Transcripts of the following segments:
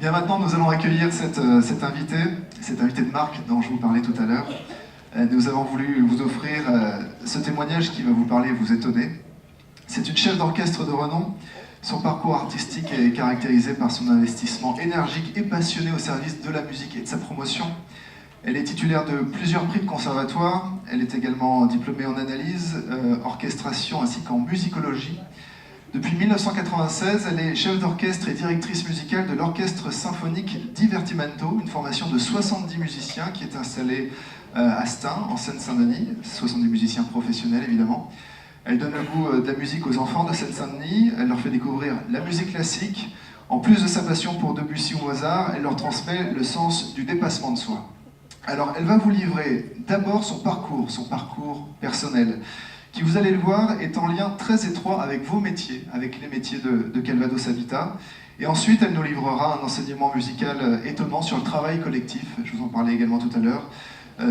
Bien maintenant, nous allons accueillir cet invité de marque dont je vous parlais tout à l'heure. Nous avons voulu vous offrir ce témoignage qui va vous parler et vous étonner. C'est une chef d'orchestre de renom. Son parcours artistique est caractérisé par son investissement énergique et passionné au service de la musique et de sa promotion. Elle est titulaire de plusieurs prix de conservatoire. Elle est également diplômée en analyse, orchestration ainsi qu'en musicologie. Depuis 1996, elle est chef d'orchestre et directrice musicale de l'Orchestre Symphonique Divertimento, une formation de 70 musiciens qui est installée à Stein, en Seine-Saint-Denis, 70 musiciens professionnels évidemment. Elle donne le goût de la musique aux enfants de Seine-Saint-Denis, elle leur fait découvrir la musique classique. En plus de sa passion pour Debussy ou Mozart, elle leur transmet le sens du dépassement de soi. Alors elle va vous livrer d'abord son parcours personnel, qui, vous allez le voir, est en lien très étroit avec vos métiers, avec les métiers de Calvados Habitat. Et ensuite, elle nous livrera un enseignement musical étonnant sur le travail collectif, je vous en parlais également tout à l'heure,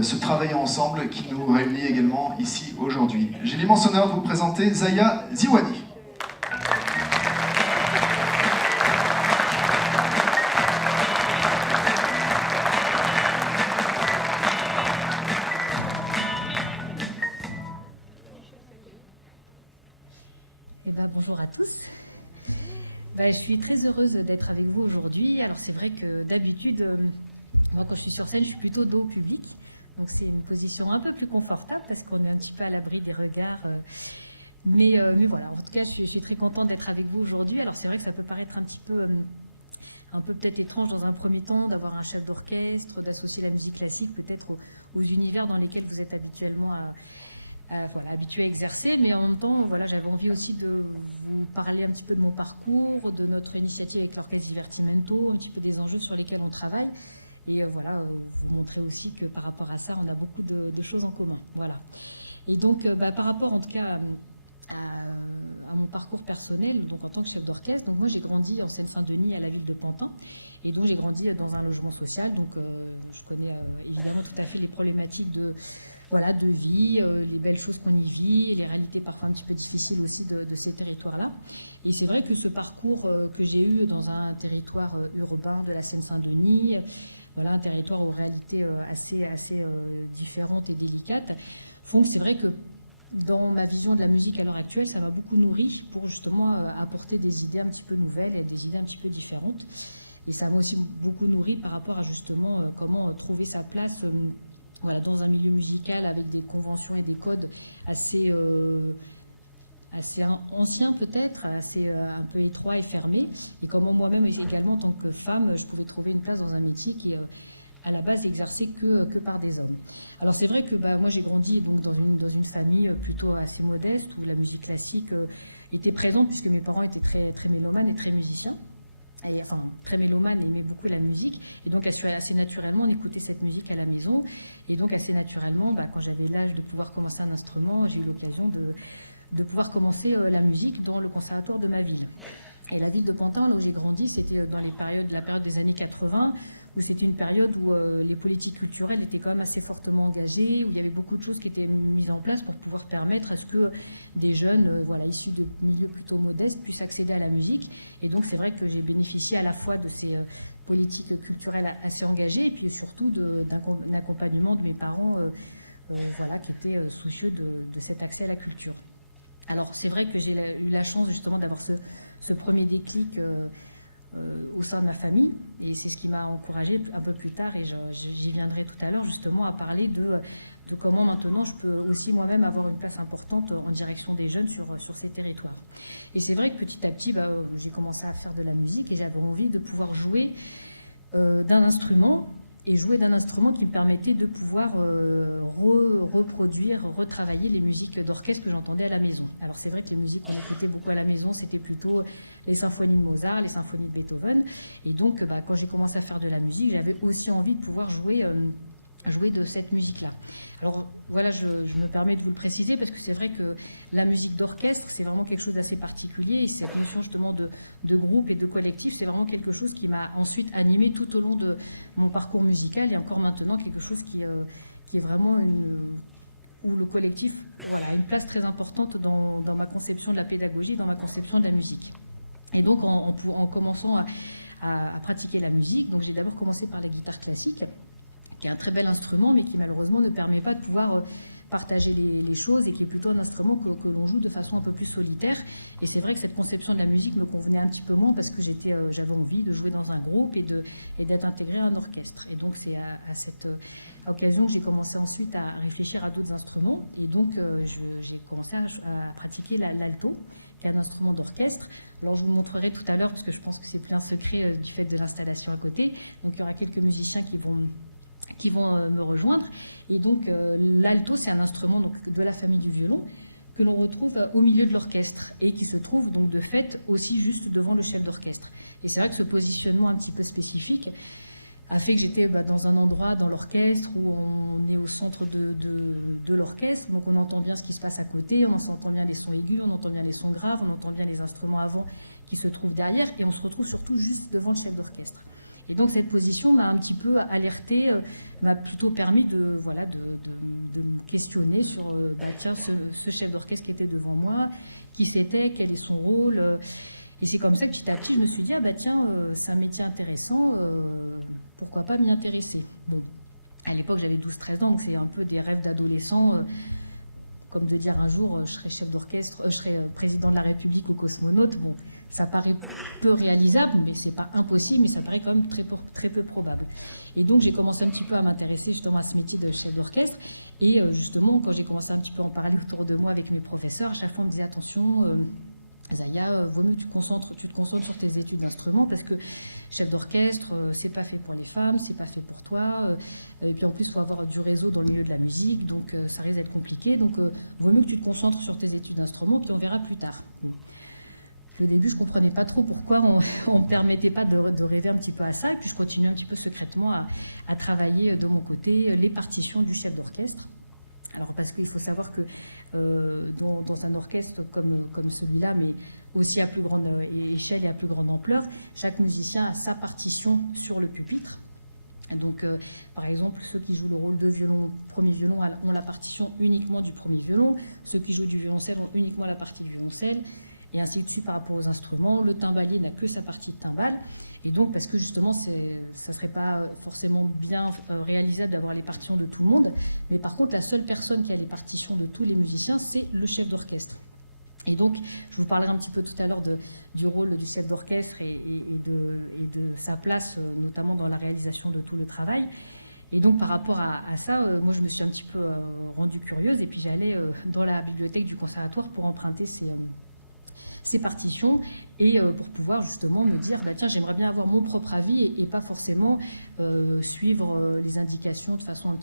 ce travail ensemble qui nous réunit également ici aujourd'hui. J'ai l'immense honneur de vous présenter Zaya Ziwani. Bonjour à tous. Je suis très heureuse d'être avec vous aujourd'hui. Alors c'est vrai que d'habitude, moi quand je suis sur scène, je suis plutôt dos au public. Donc c'est une position un peu plus confortable parce qu'on est un petit peu à l'abri des regards. Mais voilà, en tout cas, je suis très contente d'être avec vous aujourd'hui. Alors c'est vrai que ça peut paraître un peu peut-être étrange dans un premier temps d'avoir un chef d'orchestre, d'associer la musique classique peut-être aux univers dans lesquels vous êtes habituellement habitué à exercer, mais en même temps, j'avais envie aussi de vous parler un petit peu de mon parcours, de notre initiative avec l'Orchestre Divertimento, un petit peu des enjeux sur lesquels on travaille, et vous montrer aussi que par rapport à ça, on a beaucoup de choses en commun. Voilà. Et donc, par rapport en tout cas à mon parcours personnel, donc en tant que chef d'orchestre, donc moi j'ai grandi en Seine-Saint-Denis à la ville de Pantin, et donc j'ai grandi dans un logement social, donc je connais évidemment tout à fait les problématiques de vie, les belles choses qu'on y vit, les réalités parfois un petit peu difficiles aussi de ces territoires-là. Et c'est vrai que ce parcours que j'ai eu dans un territoire urbain de la Seine-Saint-Denis, un territoire aux réalités assez différentes et délicates, font que c'est vrai que dans ma vision de la musique à l'heure actuelle, ça m'a beaucoup nourri pour justement apporter des idées un petit peu nouvelles et des idées un petit peu différentes. Et ça m'a aussi beaucoup nourri par rapport à justement comment trouver sa place dans un milieu musical avec des conventions et des codes assez anciens peut-être, assez un peu étroits et fermés. Et comment moi-même également en tant que femme, je pouvais trouver une place dans un métier qui est à la base exercé que par des hommes. Alors c'est vrai que moi j'ai grandi donc dans une famille plutôt assez modeste où la musique classique était présente puisque mes parents étaient très, très mélomanes et très musiciens. Et, très mélomane et aimait beaucoup la musique, et donc assez naturellement on écoutait cette musique à la maison, et donc assez naturellement quand j'avais l'âge de pouvoir commencer un instrument, j'ai eu l'occasion de pouvoir commencer la musique dans le conservatoire de ma ville. Et la ville de Pantin, là où j'ai grandi, c'était dans la période des années 80, où c'était une période où les politiques culturelles étaient quand même assez fortement engagées, où il y avait beaucoup de choses qui étaient mises en place pour pouvoir permettre à ce que des jeunes issus de milieux plutôt modestes puissent accéder à la musique. Et donc c'est vrai que j'ai bénéficié à la fois de ces politiques culturelles assez engagées, et puis surtout d'un accompagnement de mes parents qui étaient soucieux de cet accès à la culture. Alors c'est vrai que j'ai eu la chance justement d'avoir ce premier déclic au sein de ma famille, et c'est ce qui m'a encouragée un peu plus tard, et j'y viendrai tout à l'heure justement à parler de comment maintenant je peux aussi moi-même avoir une place importante en direction des jeunes sur ces territoires. Et c'est vrai que petit à petit j'ai commencé à faire de la musique, et j'avais envie de pouvoir jouer d'un instrument, et jouer d'un instrument qui me permettait de pouvoir reproduire, retravailler les musiques d'orchestre que j'entendais à la maison. Alors c'est vrai que les musiques qu'on écoutait beaucoup à la maison, c'était plutôt les symphonies de Mozart, les symphonies de Beethoven. Et donc quand j'ai commencé à faire de la musique, j'avais aussi envie de pouvoir jouer de cette musique-là. Alors je me permets de vous le préciser parce que c'est vrai que la musique d'orchestre, c'est vraiment quelque chose d'assez particulier, et cette notion justement de groupe et de collectif, c'est vraiment quelque chose qui m'a ensuite animée tout au long de mon parcours musical, et encore maintenant quelque chose qui est vraiment où le collectif a une place très importante dans ma conception de la pédagogie, dans ma conception de la musique. Et donc en commençant à pratiquer la musique. Donc j'ai d'abord commencé par la guitare classique, qui est un très bel instrument, mais qui malheureusement ne permet pas de pouvoir partager les choses et qui est plutôt un instrument que l'on joue de façon un peu plus solitaire. Et c'est vrai que cette conception de la musique me convenait un petit peu moins parce que j'avais envie de jouer dans un groupe et d'être intégrée à un orchestre. Et donc c'est à cette occasion que j'ai commencé ensuite à réfléchir à d'autres instruments. Et donc j'ai commencé à pratiquer l'alto, qui est un instrument d'orchestre. Alors je vous le montrerai tout à l'heure parce que je pense que c'est plus un secret du fait de l'installation à côté. Donc il y aura quelques musiciens qui vont me rejoindre. Et donc l'alto, c'est un instrument donc, de la famille du violon que l'on retrouve au milieu de l'orchestre et qui se trouve donc de fait aussi juste devant le chef d'orchestre. Et c'est vrai que ce positionnement un petit peu spécifique a fait que j'étais dans un endroit dans l'orchestre où on est au centre de l'orchestre, donc on entend bien ce qui se passe à côté, on entend bien les sons aigus, on entend bien les sons graves, on entend bien les instruments avant qui se trouvent derrière, et on se retrouve surtout juste devant le chef d'orchestre. Et donc cette position m'a un petit peu alertée, m'a plutôt permis de me questionner sur tiens, ce chef d'orchestre qui était devant moi, qui c'était, quel est son rôle. Et c'est comme ça que petit à petit je me suis dit tiens, c'est un métier intéressant, pourquoi pas m'y intéresser. Bon, à l'époque j'avais 12-13 ans, donc c'est un peu des rêves d'adolescent. Comme de dire un jour, je serai chef d'orchestre, je serai président de la République ou cosmonaute. Bon, ça paraît peu réalisable, mais c'est pas impossible, mais ça paraît quand même très peu probable. Et donc, j'ai commencé un petit peu à m'intéresser justement à ce métier de chef d'orchestre. Et justement, quand j'ai commencé un petit peu à en parler autour de moi avec mes professeurs, à chaque fois on me disait attention, Zaya, vaut mieux que tu te concentres sur tes études d'instrument parce que chef d'orchestre, c'est pas fait pour les femmes, c'est pas fait pour toi. Et puis en plus, il faut avoir du réseau dans le milieu de la musique, donc ça risque d'être compliqué. Donc, vaut mieux que tu te concentres sur tes études d'instrument, puis on verra plus tard. Bon. Puis, au début, je comprenais pas trop pourquoi on me permettait pas de rêver un petit peu à ça. Et puis, je continuais un petit peu secrètement à travailler de mon côté les partitions du chef d'orchestre. Alors parce qu'il faut savoir que dans un orchestre comme celui-là, mais aussi à plus grande échelle et à plus grande ampleur, chaque musicien a sa partition sur le pupitre. Donc par exemple, ceux qui jouent le rôle de violon, premier violon, ont la partition uniquement du premier violon, ceux qui jouent du violoncelle ont uniquement la partie du violoncelle, et ainsi de suite par rapport aux instruments. Le timbalier n'a que sa partie de timbale, et donc parce que justement ça ne serait pas forcément bien réalisable d'avoir les partitions de tout le monde, mais par contre la seule personne qui a les partitions de tous les musiciens, c'est le chef d'orchestre. Et donc je vous parlerai un petit peu tout à l'heure du rôle du chef d'orchestre et de sa place, notamment dans la réalisation de tout le travail. Et donc par rapport à ça, moi je me suis un petit peu rendue curieuse, et puis j'allais dans la bibliothèque du conservatoire pour emprunter ces partitions et pour pouvoir justement me dire tiens, j'aimerais bien avoir mon propre avis et pas forcément suivre les indications de façon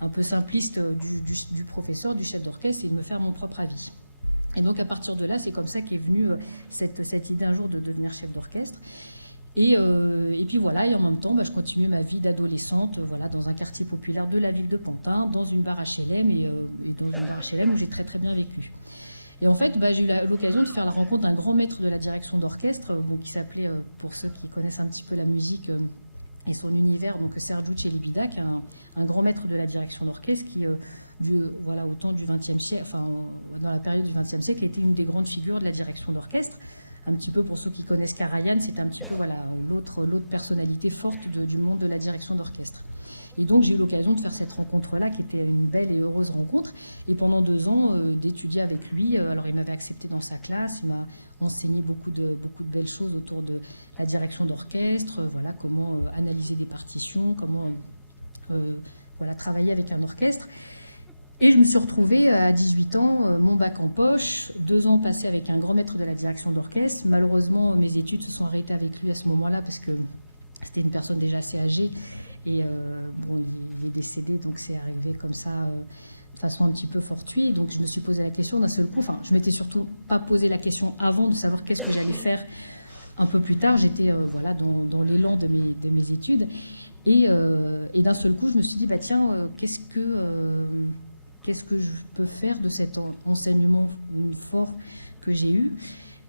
un peu simpliste du professeur, du chef d'orchestre, et de me faire mon propre avis. Et donc à partir de là, c'est comme ça qu'est venue cette idée un jour de devenir chef d'orchestre. Et puis voilà, et en même temps, je continuais ma vie d'adolescente dans un quartier populaire de la ville de Pantin, dans une bar HLM et dans une bar HLM où j'ai très très bien vécu. Et en fait, j'ai eu l'occasion de faire la rencontre d'un grand maître de la direction d'orchestre, qui s'appelait, pour ceux qui connaissent un petit peu la musique et son univers, donc Sergiu Celibidache, qui est un grand maître de la direction d'orchestre qui, au temps du XXe siècle, dans la période du XXe siècle, était une des grandes figures de la direction d'orchestre. Un petit peu pour ceux qui connaissent Karajan, c'est un petit peu l'autre personnalité forte du monde de la direction d'orchestre. Et donc j'ai eu l'occasion de faire cette rencontre-là, qui était une belle et heureuse rencontre. Et pendant 2 ans, d'étudier avec lui. Alors il m'avait accepté dans sa classe, il m'a enseigné beaucoup de belles choses autour de la direction d'orchestre, comment analyser des partitions, comment travailler avec un orchestre. Et je me suis retrouvée à 18 ans, mon bac en poche, 2 ans passés avec un grand maître de la direction d'orchestre. Malheureusement, mes études se sont arrêtées avec lui à ce moment-là parce que c'était une personne déjà assez âgée. Et il est décédé, donc c'est arrivé comme ça, de façon un petit peu fortuite. Donc je me suis posé la question d'un seul coup. Enfin, je m'étais surtout pas posé la question avant de savoir qu'est-ce que j'allais faire un peu plus tard. J'étais dans l'élan de mes études. Et d'un seul coup, je me suis dit, tiens, qu'est-ce que je peux faire de cet enseignement fort que j'ai eu,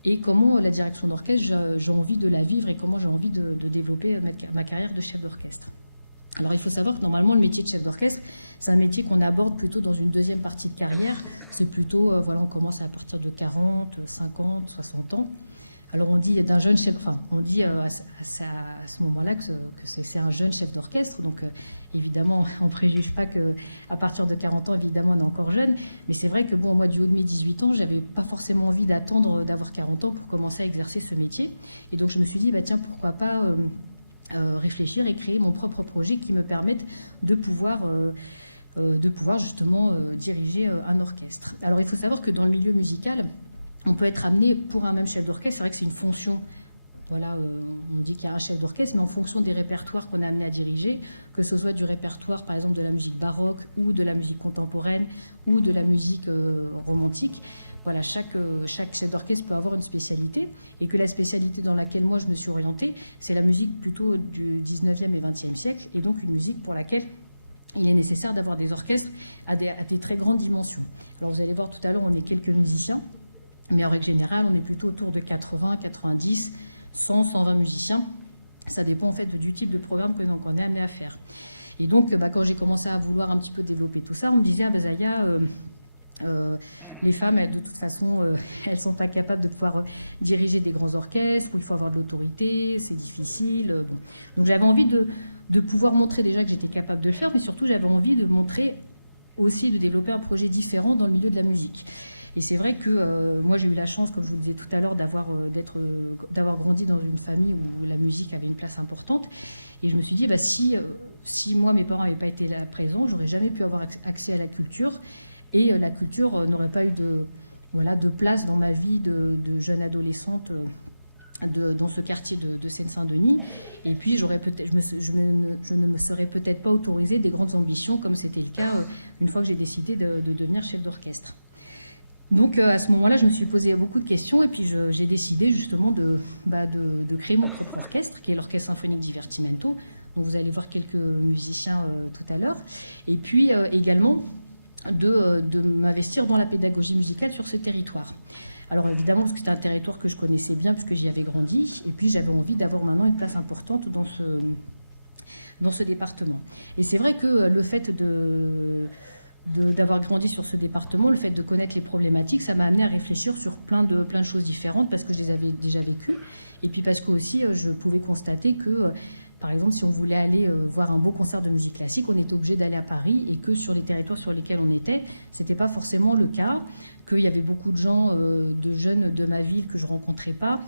et comment la direction d'orchestre, j'ai envie de la vivre, et comment j'ai envie de développer ma carrière de chef d'orchestre. Alors il faut savoir que normalement le métier de chef d'orchestre, c'est un métier qu'on aborde plutôt dans une deuxième partie de carrière. C'est plutôt, on commence à partir de 40, 50, 60 ans. Alors on dit d'un jeune chef, enfin on dit à ce moment-là que c'est un jeune chef d'orchestre, donc évidemment on ne préjuge pas qu'à partir de 40 ans, évidemment on est encore jeune, mais c'est vrai que bon, moi du haut de mes 18 ans, j'avais pas forcément envie d'attendre d'avoir 40 ans pour commencer à exercer ce métier, et donc je me suis dit, bah tiens, pourquoi pas réfléchir et créer mon propre projet qui me permette de pouvoir justement diriger un orchestre. Alors il faut savoir que dans le milieu musical, on peut être amené pour un même chef d'orchestre, c'est vrai que c'est une fonction, voilà, on dit qu'il y a un chef d'orchestre, mais en fonction des répertoires qu'on est amené à diriger, que ce soit du répertoire par exemple de la musique baroque ou de la musique contemporaine ou de la musique romantique, voilà, chaque chef d'orchestre peut avoir une spécialité, et que la spécialité dans laquelle moi je me suis orientée, c'est la musique plutôt du 19e et 20e siècle, et donc une musique pour laquelle il est nécessaire d'avoir des orchestres à des très grandes dimensions. Alors vous allez voir tout à l'heure, on est quelques musiciens, mais en règle générale, on est plutôt autour de 80, 90, 100, 120 musiciens. Ça dépend en fait du type de programme qu'on est amené à faire. Et donc, quand j'ai commencé à vouloir un petit peu développer tout ça, on me disait, ah ben Zaya, les femmes, elles, de toute façon, elles ne sont pas capables de pouvoir diriger des grands orchestres, où il faut avoir de l'autorité, c'est difficile. Bon. Donc j'avais envie de pouvoir montrer déjà que j'étais capable de le faire, mais surtout j'avais envie de montrer aussi, de développer un projet différent dans le milieu de la musique. Et c'est vrai que moi, j'ai eu la chance, comme je vous le disais tout à l'heure, d'avoir grandi dans une famille où la musique avait une place importante. Et je me suis dit, bah, si moi, mes parents n'avaient pas été là présents, j'aurais jamais pu avoir accès à la culture. Et la culture n'aurait pas eu de place dans ma vie de jeune adolescente dans ce quartier de Seine-Saint-Denis. Et puis, je ne me serais peut-être pas autorisée des grandes ambitions, comme c'était le cas une fois que j'ai décidé de devenir chef d'orchestre. Donc à ce moment-là, je me suis posé beaucoup de questions, et puis j'ai décidé justement de créer mon propre orchestre, qui est l'Orchestre Symphonique Divertimento. Donc vous allez voir quelques musiciens tout à l'heure. Et puis également de m'investir dans la pédagogie musicale sur ce territoire. Alors évidemment, parce que c'était un territoire que je connaissais bien, puisque j'y avais grandi, et puis j'avais envie d'avoir maintenant une place importante dans ce département. Et c'est vrai que le fait d'avoir grandi sur ce département, le fait de connaître les problématiques, ça m'a amené à réfléchir sur plein de choses différentes, parce que je les avais déjà vécues, et puis parce que aussi je pouvais constater que, par exemple, si on voulait aller voir un beau concert de musique classique, on était obligé d'aller à Paris, et que sur les territoires sur lesquels on était, c'était pas forcément le cas, qu'il y avait beaucoup de gens, de jeunes de ma ville que je rencontrais pas.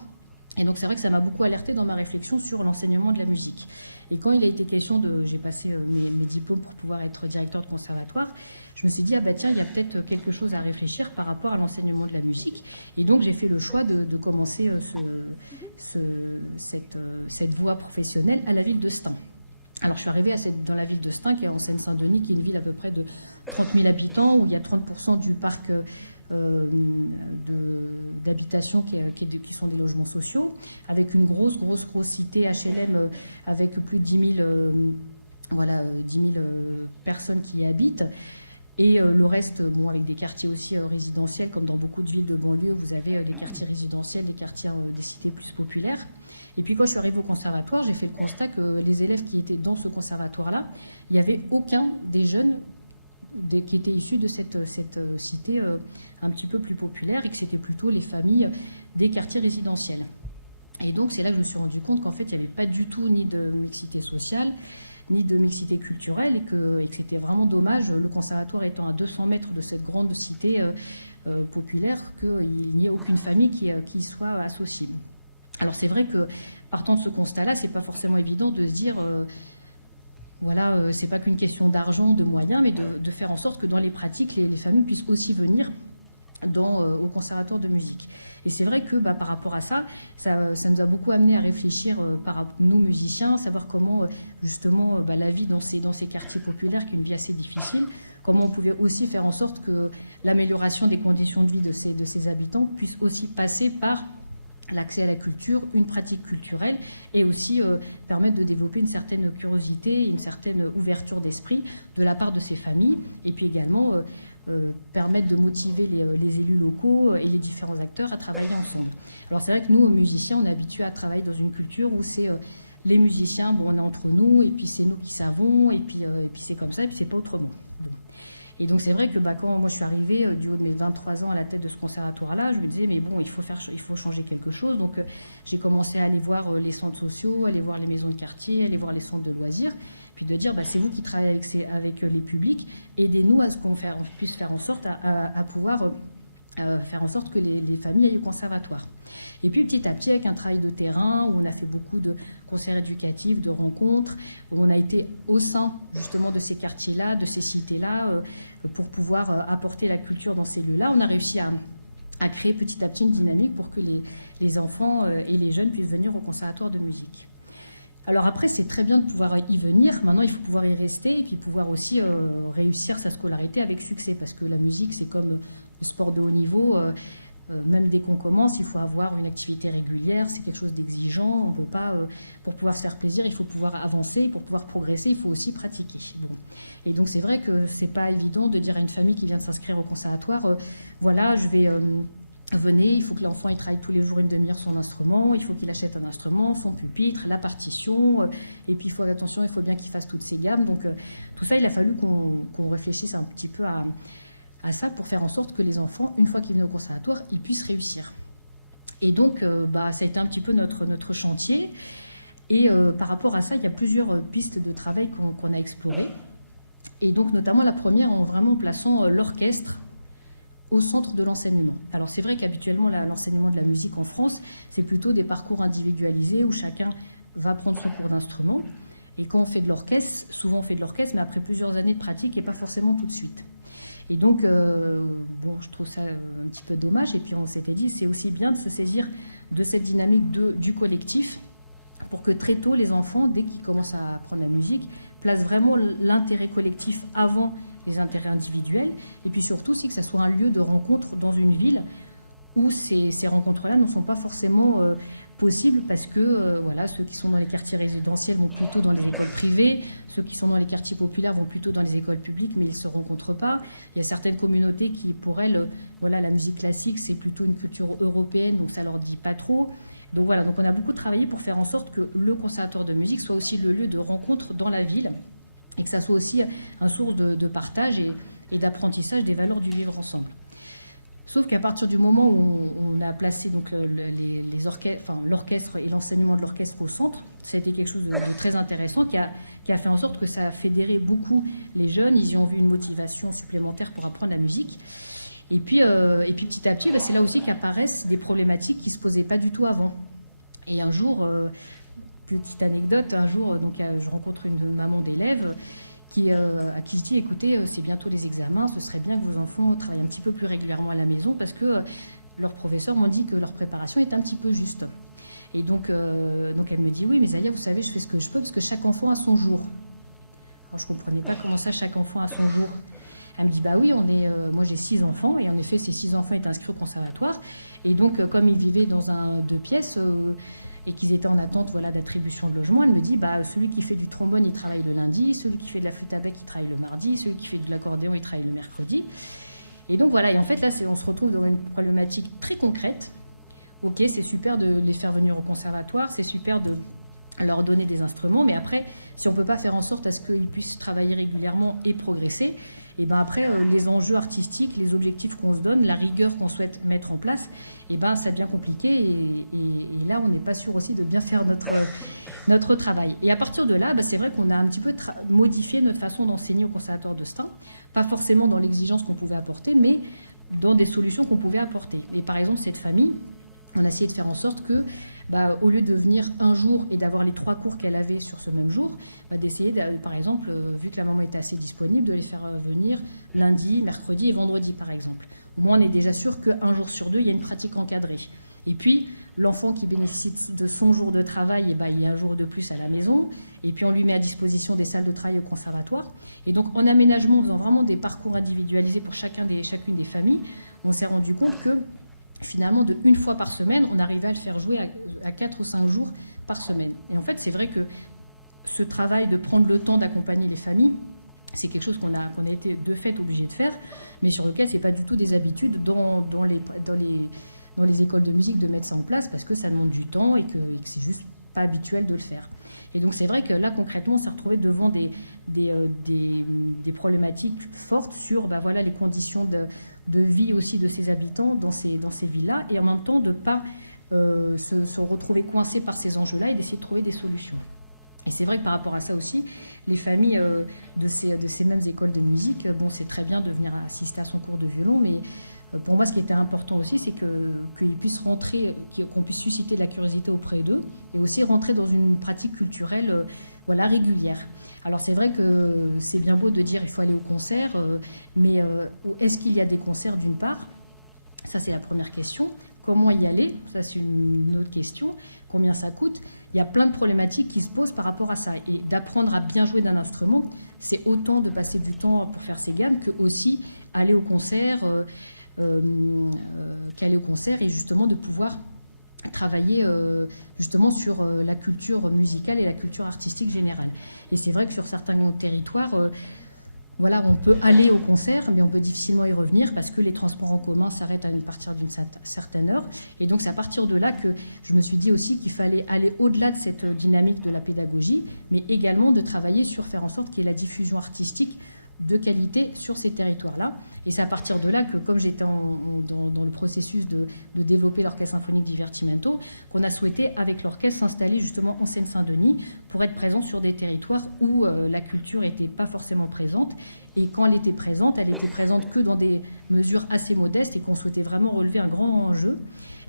Et donc c'est vrai que ça m'a beaucoup alertée dans ma réflexion sur l'enseignement de la musique. Et quand il a été question j'ai passé mes diplômes pour pouvoir être directeur de conservatoire, je me suis dit, ah bah tiens, il y a peut-être quelque chose à réfléchir par rapport à l'enseignement de la musique. Et donc j'ai fait le choix de commencer cette voie professionnelle à la ville de Stein. Alors je suis arrivée dans la ville de Stein, qui est en Seine-Saint-Denis, qui est une ville à peu près de 30 000 habitants, où il y a 30% du parc d'habitation qui sont des logements sociaux, avec une grosse cité HLM avec plus de 10 000 personnes qui y habitent. Et le reste, bon, avec des quartiers aussi résidentiels, comme dans beaucoup de villes de banlieue, vous avez des quartiers résidentiels, des quartiers des cités plus populaires. Et puis quand je suis arrivée au conservatoire, j'ai fait le constat que les élèves qui étaient dans ce conservatoire-là, il n'y avait aucun des jeunes qui étaient issus de cette cité un petit peu plus populaire, et que c'était plutôt les familles des quartiers résidentiels. Et donc c'est là que je me suis rendu compte qu'en fait, il n'y avait pas du tout ni de mixité sociale, ni de mixité culturelle, et que c'était vraiment dommage, le conservatoire étant à 200 mètres de cette grande cité populaire, qu'il n'y ait aucune famille qui y soit associée. Alors c'est vrai que, partant de ce constat-là, c'est pas forcément évident de se dire... c'est pas qu'une question d'argent, de moyens, mais de faire en sorte que dans les pratiques, les familles puissent aussi venir au conservatoire de musique. Et c'est vrai que par rapport à ça nous a beaucoup amené à réfléchir par nous musiciens, savoir comment justement la vie dans ces quartiers populaires, qui est une vie assez difficile, comment on pouvait aussi faire en sorte que l'amélioration des conditions de vie de ces habitants puisse aussi passer par l'accès à la culture, une pratique culturelle, et aussi permettre de développer une certaine curiosité, une certaine ouverture d'esprit de la part de ces familles, et puis également permettre de motiver les élus locaux et les différents acteurs à travailler ensemble. Alors c'est vrai que nous, musiciens, on est habitués à travailler dans une culture où c'est les musiciens, on est entre nous, et puis c'est nous qui savons, et puis c'est comme ça, et puis c'est pas autrement. Bon. Et donc c'est vrai que quand moi je suis arrivée du haut de mes 23 ans à la tête de ce conservatoire-là, je me disais mais bon, il faut changer quelque chose. Donc j'ai commencé à aller voir les centres sociaux, aller voir les maisons de quartier, aller voir les centres de loisirs, puis de dire c'est vous qui travaillez avec les publics, aidez-nous à ce qu'on puisse faire en sorte à pouvoir faire en sorte que les familles aillent au conservatoire. Et puis petit à petit, avec un travail de terrain, où on a fait beaucoup de concerts éducatifs, de rencontres, où on a été au sein justement de ces quartiers-là, de ces cités-là, pour pouvoir apporter la culture dans ces lieux-là, on a réussi à créer petit à petit une dynamique pour que les enfants et les jeunes puissent venir au conservatoire de musique. Alors après, c'est très bien de pouvoir y venir. Maintenant, il faut pouvoir y rester et puis pouvoir aussi réussir sa scolarité avec succès. Parce que la musique, c'est comme le sport de haut niveau. Même dès qu'on commence, il faut avoir une activité régulière. C'est quelque chose d'exigeant. On peut pas, pour pouvoir se faire plaisir, il faut pouvoir avancer. Pour pouvoir progresser, il faut aussi pratiquer. Bon. Et donc, c'est vrai que c'est pas évident de dire à une famille qui vient de s'inscrire au conservatoire, voilà, je vais... venez, il faut que l'enfant il travaille tous les jours une demi-heure son instrument, il faut qu'il achète un instrument, son pupitre, la partition, et puis il faut bien qu'il fasse toutes ses gammes. Donc tout ça, il a fallu qu'on réfléchisse un petit peu à ça pour faire en sorte que les enfants, une fois qu'ils viennent au conservatoire, ils puissent réussir. Et donc ça a été un petit peu notre chantier. Et par rapport à ça, il y a plusieurs pistes de travail qu'on a explorées. Et donc notamment la première en vraiment plaçant l'orchestre au centre de l'enseignement. Alors c'est vrai qu'habituellement l'enseignement de la musique en France, c'est plutôt des parcours individualisés où chacun va prendre son cours d'instrument. Et quand on fait de l'orchestre, souvent on fait de l'orchestre, mais après plusieurs années de pratique et pas forcément tout de suite. Et donc, je trouve ça un petit peu dommage. Et puis on s'était dit, c'est aussi bien de se saisir de cette dynamique du collectif pour que très tôt les enfants, dès qu'ils commencent à apprendre la musique, placent vraiment l'intérêt collectif avant les intérêts individuels, et puis surtout aussi que ça soit un lieu de rencontre dans une ville où ces rencontres-là ne sont pas forcément possibles parce que ceux qui sont dans les quartiers résidentiels vont plutôt dans les écoles privées, ceux qui sont dans les quartiers populaires vont plutôt dans les écoles publiques, mais ils ne se rencontrent pas. Il y a certaines communautés qui, pour elles, la musique classique, c'est plutôt une culture européenne, donc ça ne leur dit pas trop. Donc voilà, donc on a beaucoup travaillé pour faire en sorte que le conservatoire de musique soit aussi le lieu de rencontre dans la ville, et que ça soit aussi une source de partage et d'apprentissage des valeurs du vivre ensemble. Sauf qu'à partir du moment où on a placé donc l'orchestre et l'enseignement de l'orchestre au centre, ça a été quelque chose de très intéressant qui a fait en sorte que ça a fédéré beaucoup les jeunes. Ils y ont vu une motivation supplémentaire pour apprendre la musique. Et puis petit à petit, c'est là aussi qu'apparaissent des problématiques qui ne se posaient pas du tout avant. Et un jour... petite anecdote, un jour, je rencontre une maman d'élèves à qui je dis, écoutez, c'est bientôt les examens, ce serait bien que vos enfants travaillent un petit peu plus régulièrement à la maison parce que leurs professeurs m'ont dit que leur préparation est un petit peu juste. Et donc elle me dit, oui, mais Zaya, vous savez, je fais ce que je peux parce que chaque enfant a son jour. Alors je ne comprenais pas comment ça, chaque enfant a son jour. Elle me dit, oui, moi j'ai 6 enfants, et en effet, ces 6 enfants étaient inscrits au conservatoire. Et donc, comme ils vivaient dans 2 pièces, et qu'ils étaient en attente d'attribution de logement, elle me dit, celui qui fait du trombone, il travaille le lundi, celui qui fait de la flûte à bec, il travaille le mardi, celui qui fait de l'accordéon, il travaille le mercredi. Et donc voilà, et en fait, là, on se retrouve dans une problématique très concrète. Ok, c'est super de les faire venir au conservatoire, c'est super de leur donner des instruments, mais après, si on ne peut pas faire en sorte à ce qu'ils puissent travailler régulièrement et progresser, et après, les enjeux artistiques, les objectifs qu'on se donne, la rigueur qu'on souhaite mettre en place, ça devient compliqué, et là, on n'est pas sûr aussi de bien faire notre travail. Et à partir de là, c'est vrai qu'on a un petit peu modifié notre façon d'enseigner au conservatoire de Stein, pas forcément dans l'exigence qu'on pouvait apporter, mais dans des solutions qu'on pouvait apporter. Et par exemple, cette famille, on a essayé de faire en sorte que, au lieu de venir un jour et d'avoir les 3 cours qu'elle avait sur ce même jour, d'essayer, par exemple, vu que la maman était assez disponible, de les faire venir lundi, mercredi et vendredi, par exemple. Au moins, on est déjà sûr qu'un jour sur 2, il y a une pratique encadrée. Et puis, l'enfant qui bénéficie de son jour de travail, il y a un jour de plus à la maison. Et puis, on lui met à disposition des salles de travail au conservatoire. Et donc, en aménagement, en faisant vraiment des parcours individualisés pour chacune des familles, on s'est rendu compte que finalement, de 1 fois par semaine, on arrivait à le faire jouer à 4 ou 5 jours par semaine. Et en fait, c'est vrai que ce travail de prendre le temps d'accompagner les familles, c'est quelque chose qu'on a été de fait obligé de faire, mais sur lequel ce n'est pas du tout des habitudes dans les écoles de musique de mettre ça en place, parce que ça demande du temps et que c'est juste pas habituel de le faire. Et donc c'est vrai que là concrètement on s'est retrouvé devant des problématiques fortes sur voilà, les conditions de vie aussi de ces habitants dans ces villes-là, et en même temps de ne pas se retrouver coincés par ces enjeux-là et d'essayer de trouver des solutions. Et c'est vrai que par rapport à ça aussi, les familles de ces mêmes écoles de musique, c'est très bien de venir assister à son cours de violon, mais pour moi, ce qui était important aussi, c'est qu'ils puissent rentrer, qu'on puisse susciter de la curiosité auprès d'eux et aussi rentrer dans une pratique culturelle régulière. Alors c'est vrai que c'est bien beau de dire il faut aller au concert, mais est-ce qu'il y a des concerts d'une part ? Ça, c'est la première question. Comment y aller ? Ça, c'est une autre question. Combien ça coûte ? Il y a plein de problématiques qui se posent par rapport à ça. Et d'apprendre à bien jouer d'un instrument, c'est autant de passer du temps pour faire ses gammes que aussi aller au concert, qu'aller au concert et justement de pouvoir travailler justement sur la culture musicale et la culture artistique générale. Et c'est vrai que sur certains territoires, on peut aller au concert, mais on peut difficilement y revenir parce que les transports en commun s'arrêtent à partir d'une certaine heure. Et donc, c'est à partir de là que je me suis dit aussi qu'il fallait aller au-delà de cette dynamique de la pédagogie, mais également de travailler sur faire en sorte qu'il y ait la diffusion artistique de qualité sur ces territoires-là. Et c'est à partir de là que, comme j'étais dans le processus de développer l'Orchestre Symphonique Divertimento, qu'on a souhaité, avec l'orchestre, s'installer justement en Seine-Saint-Denis pour être présent sur des territoires où la culture n'était pas forcément présente. Et quand elle était présente que dans des mesures assez modestes et qu'on souhaitait vraiment relever un grand enjeu.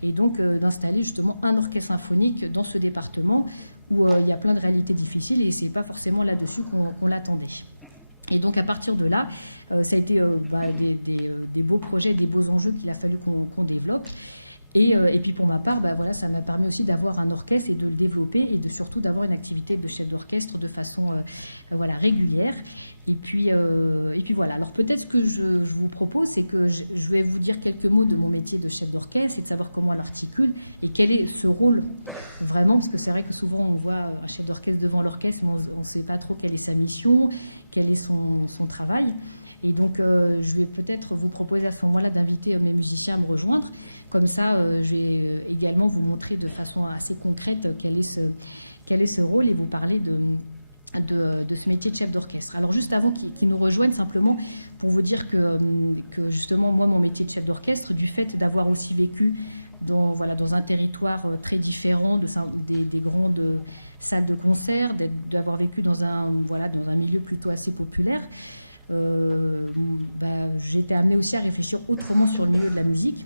Et donc d'installer justement un orchestre symphonique dans ce département où il y a plein de réalités difficiles et ce n'est pas forcément là-dessus qu'on l'attendait. Et donc à partir de là, ça a été des beaux projets, des beaux enjeux qu'il a fallu qu'on développe. Et puis pour ma part, ça m'a permis aussi d'avoir un orchestre et de le développer et surtout d'avoir une activité de chef d'orchestre de façon régulière. Et puis voilà. Alors peut-être ce que je vous propose, c'est que je vais vous dire quelques mots de mon métier de chef d'orchestre et de savoir comment elle articule et quel est ce rôle vraiment, parce que c'est vrai que souvent on voit un chef d'orchestre devant l'orchestre, mais on ne sait pas trop quelle est sa mission, quel est son travail. Et donc, je vais peut-être vous proposer à ce moment-là d'inviter mes musiciens à me rejoindre. Comme ça, je vais également vous montrer de façon assez concrète quel est ce rôle et vous parler de ce métier de chef d'orchestre. Alors, juste avant qu'ils nous rejoignent, simplement pour vous dire que justement, moi, mon métier de chef d'orchestre, du fait d'avoir aussi vécu dans un territoire très différent des grandes salles de concert, d'avoir vécu dans un milieu plutôt assez populaire, j'ai été amenée aussi à réfléchir autrement sur le milieu de la musique.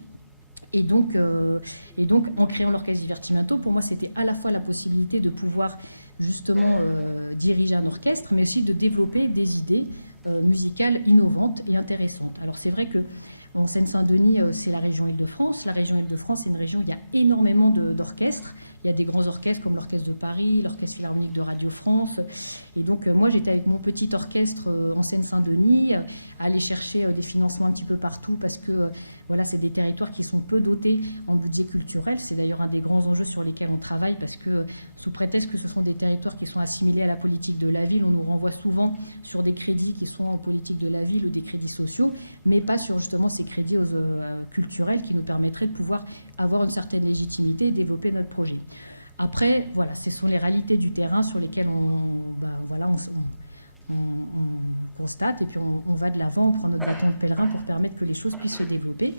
Et donc en créant l'Orchestre Divertimento, pour moi, c'était à la fois la possibilité de pouvoir justement diriger un orchestre, mais aussi de développer des idées musicales innovantes et intéressantes. Alors c'est vrai que en Seine-Saint-Denis, c'est la région Île-de-France. La région Île-de-France, c'est une région où il y a énormément d'orchestres. Il y a des grands orchestres comme l'Orchestre de Paris, l'Orchestre Philharmonique de Radio France. Et donc, moi, j'étais avec mon petit orchestre en Seine-Saint-Denis, à aller chercher des financements un petit peu partout parce que c'est des territoires qui sont peu dotés en budget culturel. C'est d'ailleurs un des grands enjeux sur lesquels on travaille parce que, sous prétexte que ce sont des territoires qui sont assimilés à la politique de la ville, on nous renvoie souvent sur des crédits qui sont en politique de la ville ou des crédits sociaux, mais pas sur justement ces crédits culturels qui nous permettraient de pouvoir avoir une certaine légitimité et développer notre projet. Après, ce sont les réalités du terrain sur lesquelles on constate et puis on va de l'avant, on prend notre bâton de pèlerin pour permettre que les choses puissent se développer.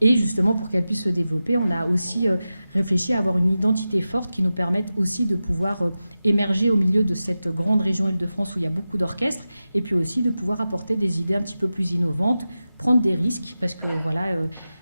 Et justement, pour qu'elles puissent se développer, on a aussi réfléchi à avoir une identité forte qui nous permette aussi de pouvoir émerger au milieu de cette grande région Île-de-France où il y a beaucoup d'orchestres, et puis aussi de pouvoir apporter des idées un petit peu plus innovantes, prendre des risques, parce que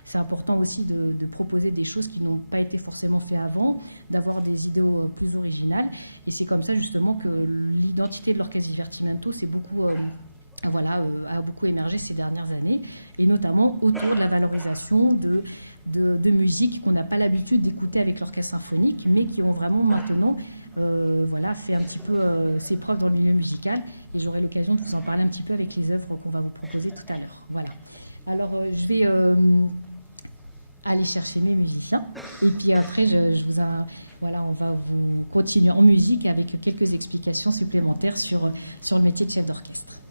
c'est important aussi de proposer des choses qui n'ont pas été forcément faites avant, d'avoir des idées plus originales. Et c'est comme ça justement que l'identité de l'Orchestre Divertimento s'est beaucoup... a beaucoup émergé ces dernières années, et notamment autour de la valorisation de musique qu'on n'a pas l'habitude d'écouter avec l'orchestre symphonique, mais qui ont vraiment maintenant fait un petit peu ses preuves dans le milieu musical, et j'aurai l'occasion de vous en parler un petit peu avec les œuvres qu'on va vous proposer tout à l'heure. Voilà. Alors, je vais aller chercher mes musiciens, et puis après, on va vous continuer en musique avec quelques explications supplémentaires sur le métier de chef d'orchestre.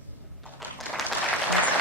Merci.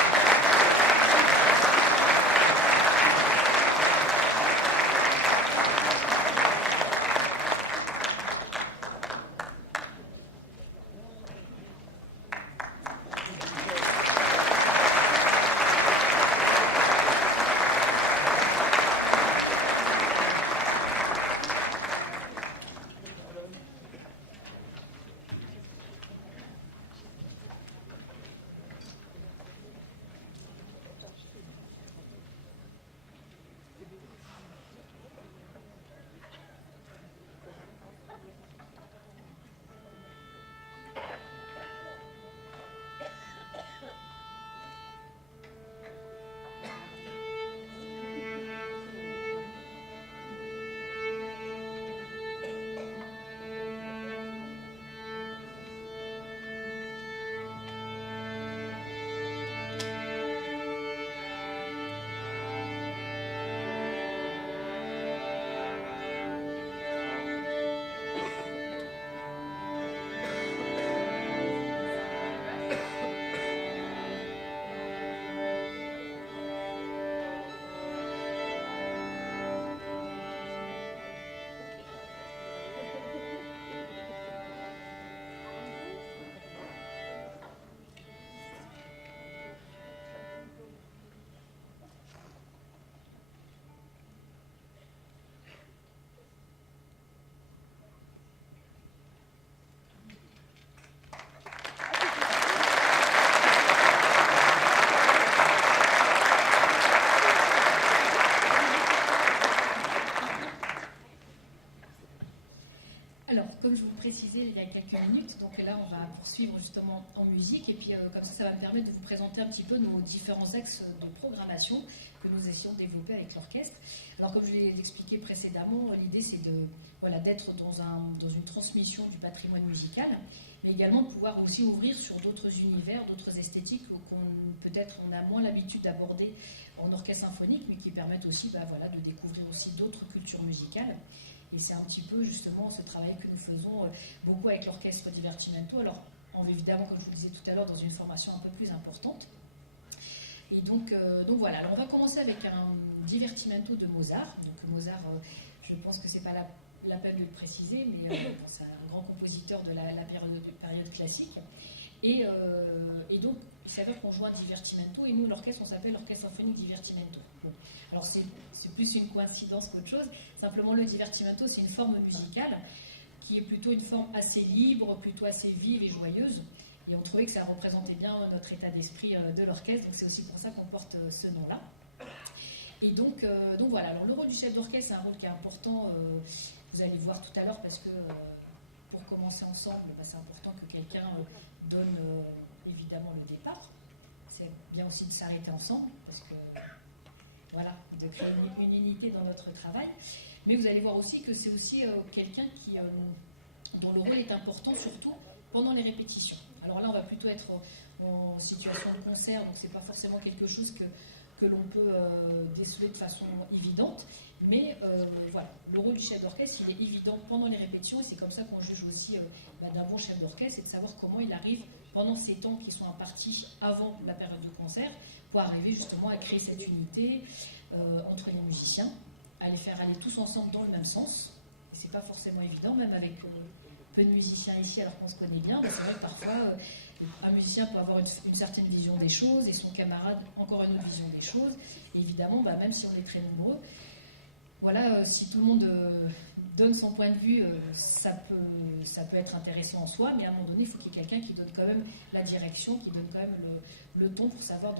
comme je vous le précisais il y a quelques minutes, donc là, on va poursuivre justement en musique. Et puis, comme ça va me permettre de vous présenter un petit peu nos différents axes de programmation que nous essayons de développer avec l'orchestre. Alors, comme je l'ai expliqué précédemment, l'idée, c'est d'être dans une transmission du patrimoine musical, mais également de pouvoir aussi ouvrir sur d'autres univers, d'autres esthétiques peut-être on a moins l'habitude d'aborder en orchestre symphonique, mais qui permettent aussi de découvrir aussi d'autres cultures musicales. Et c'est un petit peu justement ce travail que nous faisons beaucoup avec l'orchestre Divertimento. Alors évidemment, comme je vous le disais tout à l'heure, dans une formation un peu plus importante. Et donc voilà, alors on va commencer avec un Divertimento de Mozart. Donc Mozart, je pense que c'est pas la peine de le préciser, mais c'est un grand compositeur de la période classique. Et donc, il s'avère qu'on joue un divertimento, et nous, l'orchestre, on s'appelle l'Orchestre Symphonique Divertimento. Bon, alors c'est plus une coïncidence qu'autre chose. Simplement, le divertimento, c'est une forme musicale qui est plutôt une forme assez libre, plutôt assez vive et joyeuse. Et on trouvait que ça représentait bien notre état d'esprit de l'orchestre, donc c'est aussi pour ça qu'on porte ce nom-là. Et donc voilà, alors le rôle du chef d'orchestre, c'est un rôle qui est important, vous allez voir tout à l'heure, parce que pour commencer ensemble, c'est important que quelqu'un donne évidemment le départ. C'est bien aussi de s'arrêter ensemble, parce que voilà, de créer une unité dans notre travail. Mais vous allez voir aussi que c'est aussi quelqu'un dont le rôle est important, surtout pendant les répétitions. Alors là, on va plutôt être en situation de concert, donc c'est pas forcément quelque chose que l'on peut déceler de façon évidente, mais voilà, le rôle du chef d'orchestre, il est évident pendant les répétitions, et c'est comme ça qu'on juge aussi d'un bon chef d'orchestre, c'est de savoir comment il arrive, pendant ces temps qui sont impartis avant la période de concert, pour arriver justement à créer cette unité entre les musiciens, à les faire aller tous ensemble dans le même sens, et c'est pas forcément évident, même avec peu de musiciens ici alors qu'on se connaît bien, c'est vrai que parfois un musicien peut avoir une certaine vision des choses et son camarade encore une autre vision des choses. Et évidemment, même si on est très nombreux, voilà, si tout le monde donne son point de vue, ça peut être intéressant en soi, mais à un moment donné, il faut qu'il y ait quelqu'un qui donne quand même la direction, qui donne quand même le ton pour savoir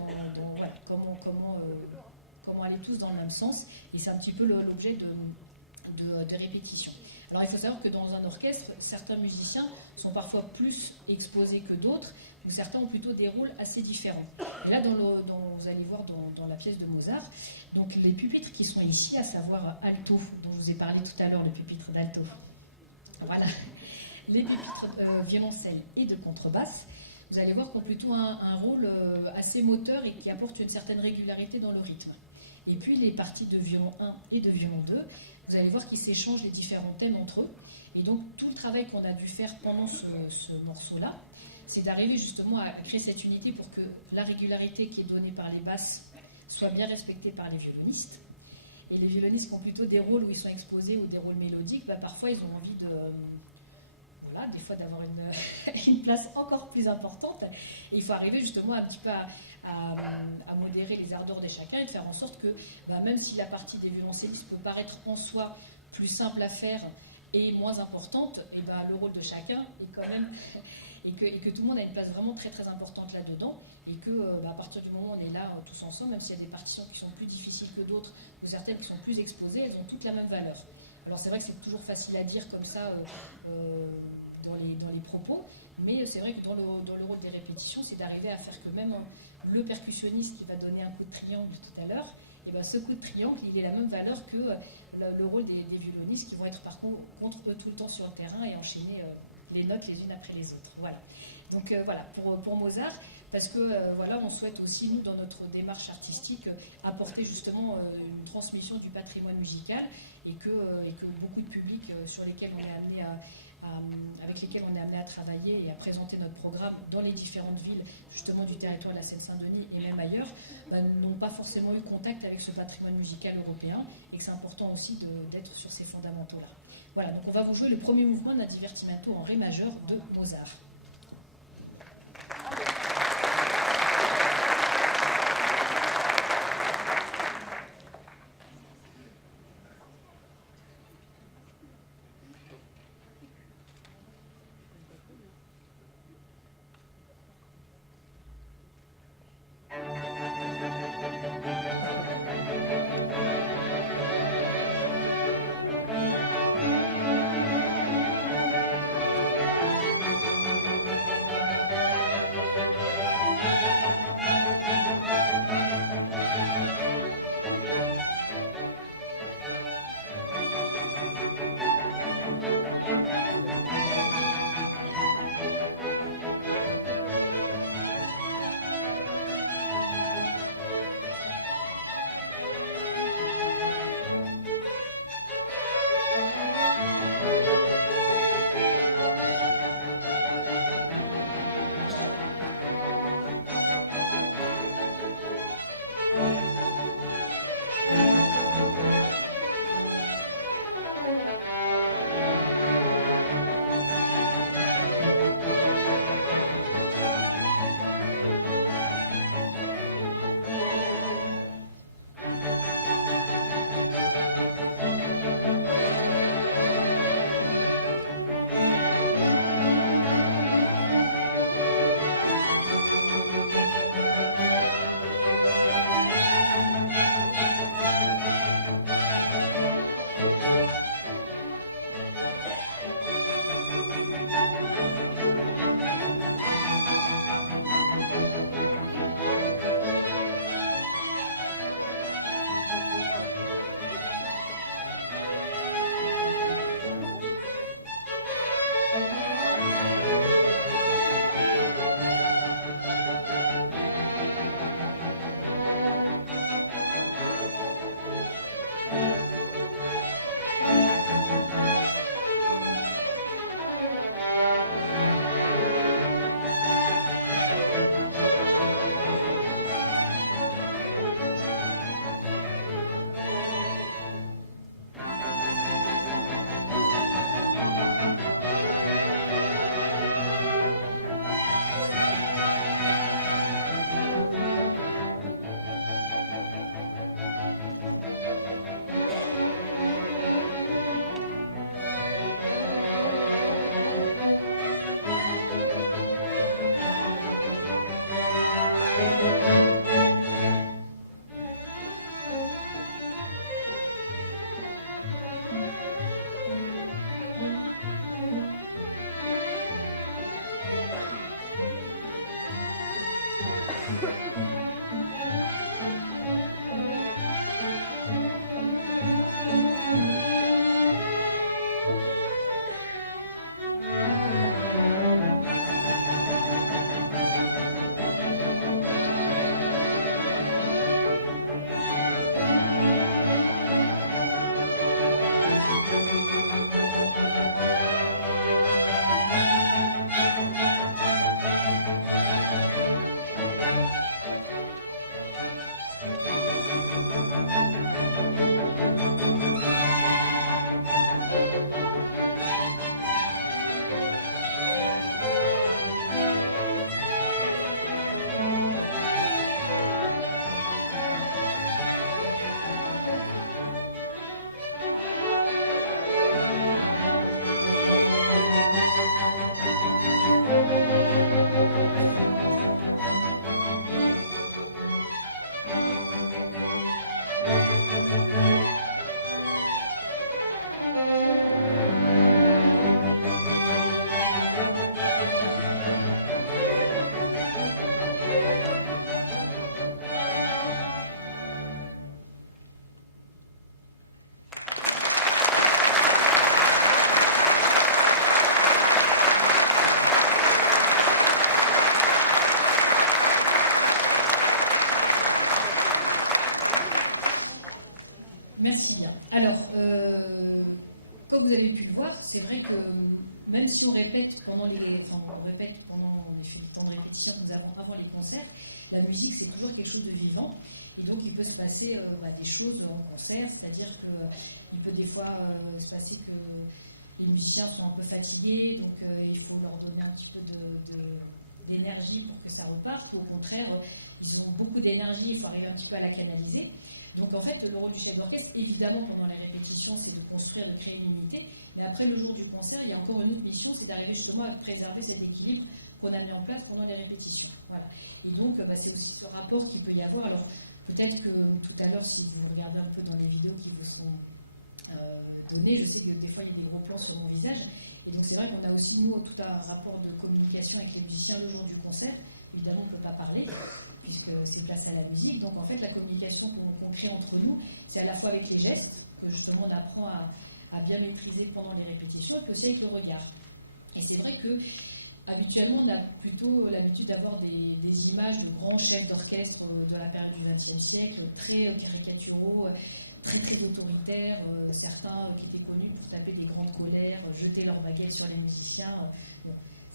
voilà, comment aller tous dans le même sens. Et c'est un petit peu l'objet de répétition. Alors il faut savoir que dans un orchestre, certains musiciens sont parfois plus exposés que d'autres, ou certains ont plutôt des rôles assez différents. Et là, vous allez voir dans la pièce de Mozart, donc les pupitres qui sont ici, à savoir alto, dont je vous ai parlé tout à l'heure, le pupitre d'alto. Voilà, les pupitres violoncelle et de contrebasse, vous allez voir qu'ils ont plutôt un rôle assez moteur et qui apporte une certaine régularité dans le rythme. Et puis les parties de violon 1 et de violon 2, vous allez voir qu'ils s'échangent les différents thèmes entre eux. Et donc tout le travail qu'on a dû faire pendant ce morceau-là, c'est d'arriver justement à créer cette unité pour que la régularité qui est donnée par les basses soit bien respectée par les violonistes. Et les violonistes qui ont plutôt des rôles où ils sont exposés ou des rôles mélodiques, parfois ils ont envie voilà, des fois d'avoir une place encore plus importante. Et il faut arriver justement un petit peu à modérer les ardeurs de chacun et de faire en sorte que, même si la partie des violoncellistes peut paraître en soi plus simple à faire et moins importante, et le rôle de chacun est quand même et que tout le monde a une place vraiment très très importante là-dedans, et que à partir du moment où on est là tous ensemble, même s'il y a des partitions qui sont plus difficiles que d'autres ou certaines qui sont plus exposées, elles ont toutes la même valeur. Alors c'est vrai que c'est toujours facile à dire comme ça dans les propos, mais c'est vrai que dans le rôle des répétitions, c'est d'arriver à faire que même le percussionniste qui va donner un coup de triangle tout à l'heure, ce coup de triangle, il est la même valeur que le rôle des violonistes qui vont être par contre eux tout le temps sur le terrain et enchaîner les notes les unes après les autres. Voilà. Donc voilà, pour Mozart, parce que voilà, on souhaite aussi, nous, dans notre démarche artistique, apporter justement une transmission du patrimoine musical, et que beaucoup de publics sur lesquels on est amené avec lesquels on est amené à travailler et à présenter notre programme dans les différentes villes justement du territoire de la Seine-Saint-Denis et même ailleurs, n'ont pas forcément eu contact avec ce patrimoine musical européen, et que c'est important aussi d'être sur ces fondamentaux-là. Voilà, donc on va vous jouer le premier mouvement d'un divertimento en ré majeur de Mozart. Merci bien. Alors, comme vous avez pu le voir, c'est vrai que même si on répète pendant les temps de répétition que nous avons avant les concerts, la musique c'est toujours quelque chose de vivant. Et donc il peut se passer des choses en concert, c'est-à-dire qu'il peut des fois se passer que les musiciens sont un peu fatigués, donc il faut leur donner un petit peu d'énergie pour que ça reparte, ou au contraire, ils ont beaucoup d'énergie, il faut arriver un petit peu à la canaliser. Donc en fait, le rôle du chef d'orchestre, évidemment, pendant les répétitions, c'est de construire, de créer une unité, mais après le jour du concert, il y a encore une autre mission, c'est d'arriver justement à préserver cet équilibre qu'on a mis en place pendant les répétitions. Voilà. Et donc, c'est aussi ce rapport qu'il peut y avoir. Alors, peut-être que tout à l'heure, si vous regardez un peu dans les vidéos qui vous sont données, je sais que des fois, il y a des gros plans sur mon visage, et donc c'est vrai qu'on a aussi, nous, tout un rapport de communication avec les musiciens le jour du concert. Évidemment, on ne peut pas parler, puisque c'est place à la musique. Donc en fait, la communication qu'on crée entre nous, c'est à la fois avec les gestes, que justement on apprend à bien maîtriser pendant les répétitions, et puis aussi avec le regard. Et c'est vrai que habituellement, on a plutôt l'habitude d'avoir des images de grands chefs d'orchestre de la période du XXe siècle, très caricaturaux, très très autoritaires, certains qui étaient connus pour taper des grandes colères, jeter leurs baguettes sur les musiciens. Bon.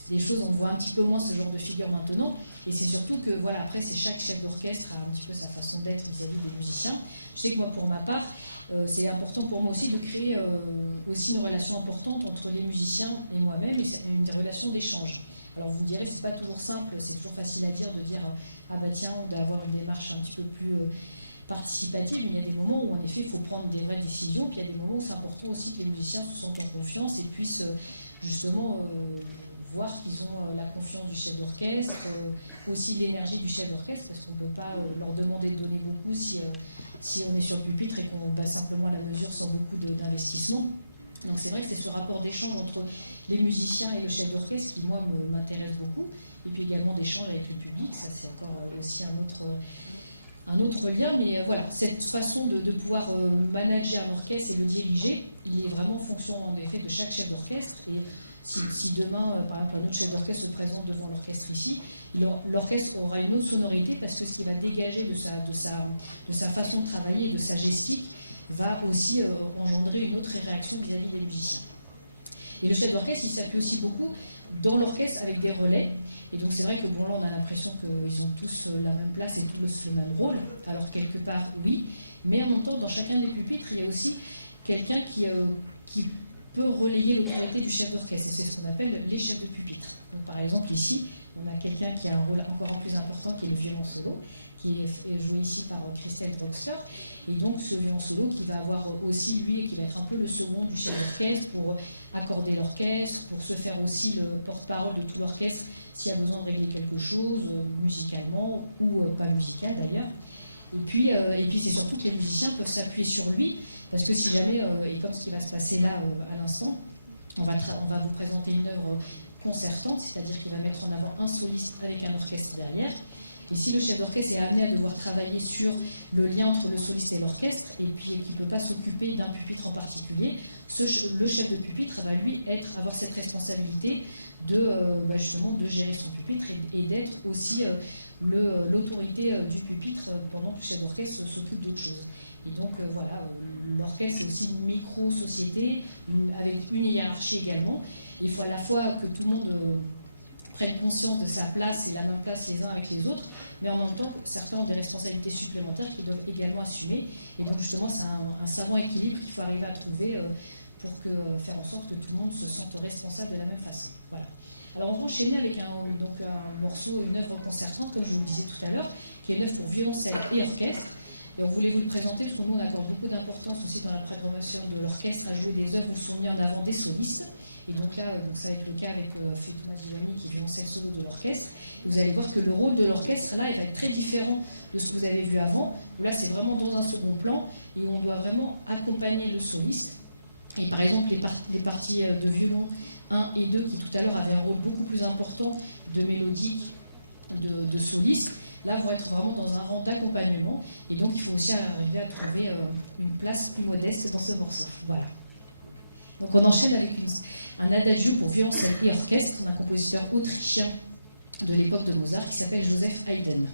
Des choses, on voit un petit peu moins ce genre de figure maintenant, et c'est surtout que, voilà, après, c'est chaque chef d'orchestre a un petit peu sa façon d'être vis-à-vis des musiciens. Je sais que moi, pour ma part, c'est important pour moi aussi de créer aussi une relation importante entre les musiciens et moi-même, et c'est une relation d'échange. Alors vous me direz, c'est pas toujours simple, c'est toujours facile à dire, de dire ah bah tiens, d'avoir une démarche un petit peu plus participative, mais il y a des moments où en effet il faut prendre des vraies décisions, puis il y a des moments où c'est important aussi que les musiciens se sentent en confiance et puissent justement voir qu'ils ont la confiance du chef d'orchestre, aussi l'énergie du chef d'orchestre, parce qu'on ne peut pas leur demander de donner beaucoup si on est sur le pupitre et qu'on bat simplement à la mesure sans beaucoup d'investissement. Donc c'est vrai que c'est ce rapport d'échange entre les musiciens et le chef d'orchestre qui, moi, m'intéresse beaucoup, et puis également d'échange avec le public, ça c'est encore aussi un autre lien, mais voilà, cette façon de pouvoir manager un orchestre et le diriger, il est vraiment en fonction en effet de chaque chef d'orchestre. Et si demain, par exemple, un autre chef d'orchestre se présente devant l'orchestre ici, l'orchestre aura une autre sonorité, parce que ce qui va dégager de sa façon de travailler et de sa gestique va aussi engendrer une autre réaction vis-à-vis des musiciens. Et le chef d'orchestre, il s'appuie aussi beaucoup dans l'orchestre avec des relais. Et donc c'est vrai que bon, là, on a l'impression qu'ils ont tous la même place et tous le même rôle. Alors quelque part, oui. Mais en même temps, dans chacun des pupitres, il y a aussi quelqu'un qui peut relayer l'autorité du chef d'orchestre. Et c'est ce qu'on appelle les chefs de pupitre. Donc par exemple, ici, on a quelqu'un qui a un rôle encore plus important, qui est le violon solo, qui est joué ici par Christelle Droxler. Et donc ce violon solo qui va avoir aussi, lui, qui va être un peu le second du chef d'orchestre pour accorder l'orchestre, pour se faire aussi le porte-parole de tout l'orchestre s'il y a besoin de régler quelque chose, musicalement ou pas musical d'ailleurs. Et puis c'est surtout que les musiciens peuvent s'appuyer sur lui, parce que si jamais, et comme ce qui va se passer là à l'instant, on va vous présenter une œuvre concertante, c'est-à-dire qu'il va mettre en avant un soliste avec un orchestre derrière. Et si le chef d'orchestre est amené à devoir travailler sur le lien entre le soliste et l'orchestre, et puis qu'il ne peut pas s'occuper d'un pupitre en particulier, le chef de pupitre va lui avoir cette responsabilité justement de gérer son pupitre et d'être aussi l'autorité du pupitre pendant que le chef d'orchestre s'occupe d'autre chose. Et donc voilà, l'orchestre c'est aussi une micro-société avec une hiérarchie également. Et il faut à la fois que tout le monde prenne conscience de sa place et la même place les uns avec les autres, mais en même temps certains ont des responsabilités supplémentaires qu'ils doivent également assumer. Et donc justement c'est un savant équilibre qu'il faut arriver à trouver pour faire en sorte que tout le monde se sente responsable de la même façon. Voilà. Alors on va enchaîner avec un morceau, une œuvre concertante, comme je vous le disais tout à l'heure, qui est une œuvre pour violoncelle et orchestre. Et on voulait vous le présenter parce que nous on accorde beaucoup d'importance aussi dans la programmation de l'orchestre à jouer des œuvres où sont mis en avant des solistes. Et donc là, ça va être le cas avec Fetouna Ziyami qui est violoncelle solo de l'orchestre. Et vous allez voir que le rôle de l'orchestre là, il va être très différent de ce que vous avez vu avant, où là c'est vraiment dans un second plan et où on doit vraiment accompagner le soliste. Et par exemple les parties de violon 1 et 2 qui tout à l'heure avaient un rôle beaucoup plus important de mélodique, de soliste, là vont être vraiment dans un rang d'accompagnement. Et donc il faut aussi arriver à trouver une place plus modeste dans ce morceau. Voilà. Donc on enchaîne avec un adagio pour violoncelle et orchestre d'un compositeur autrichien de l'époque de Mozart qui s'appelle Joseph Haydn.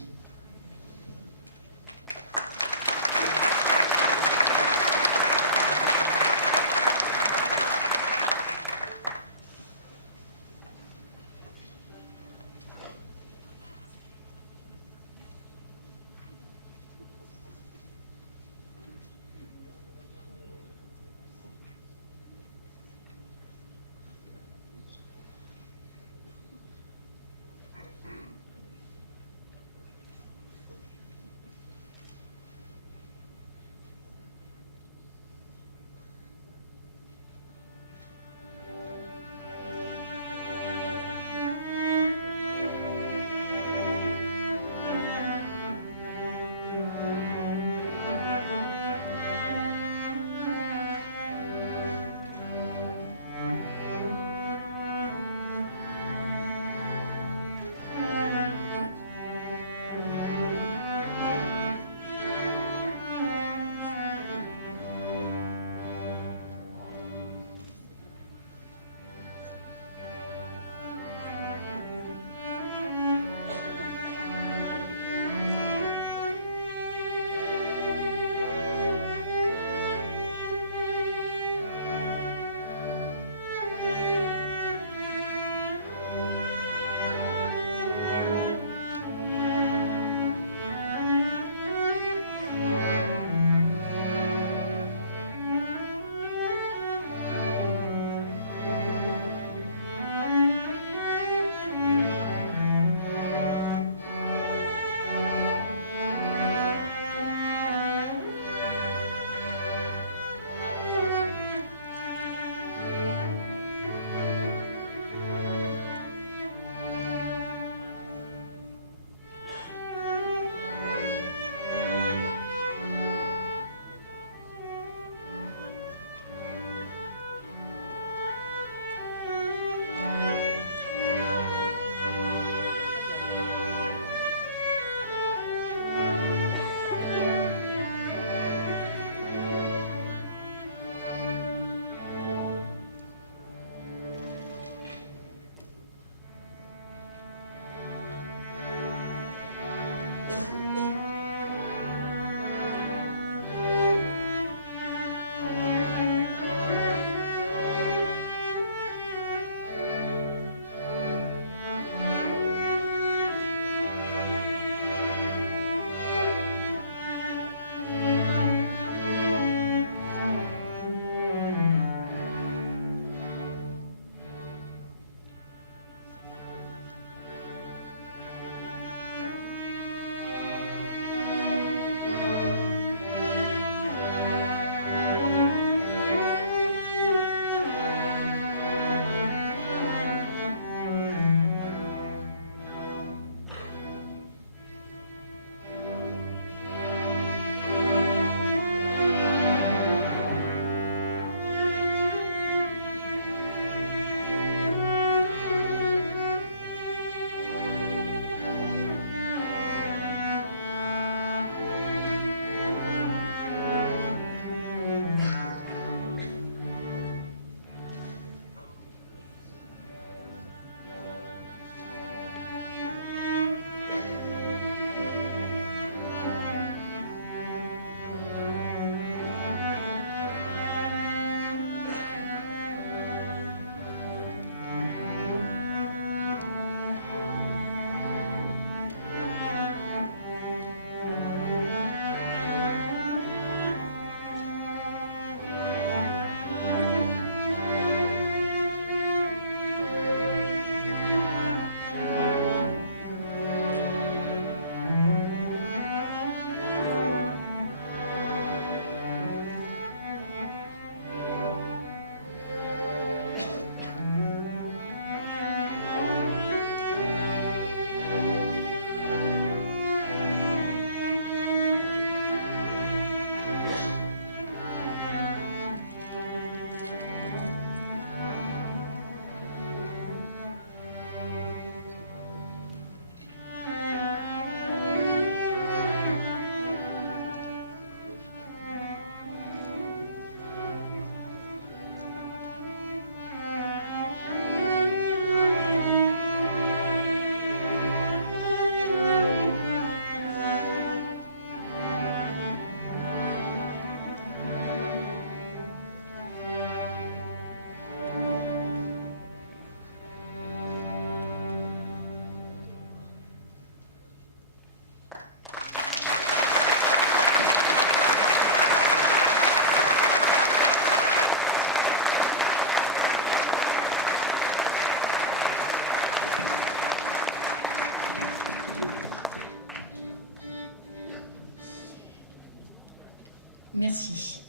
Merci.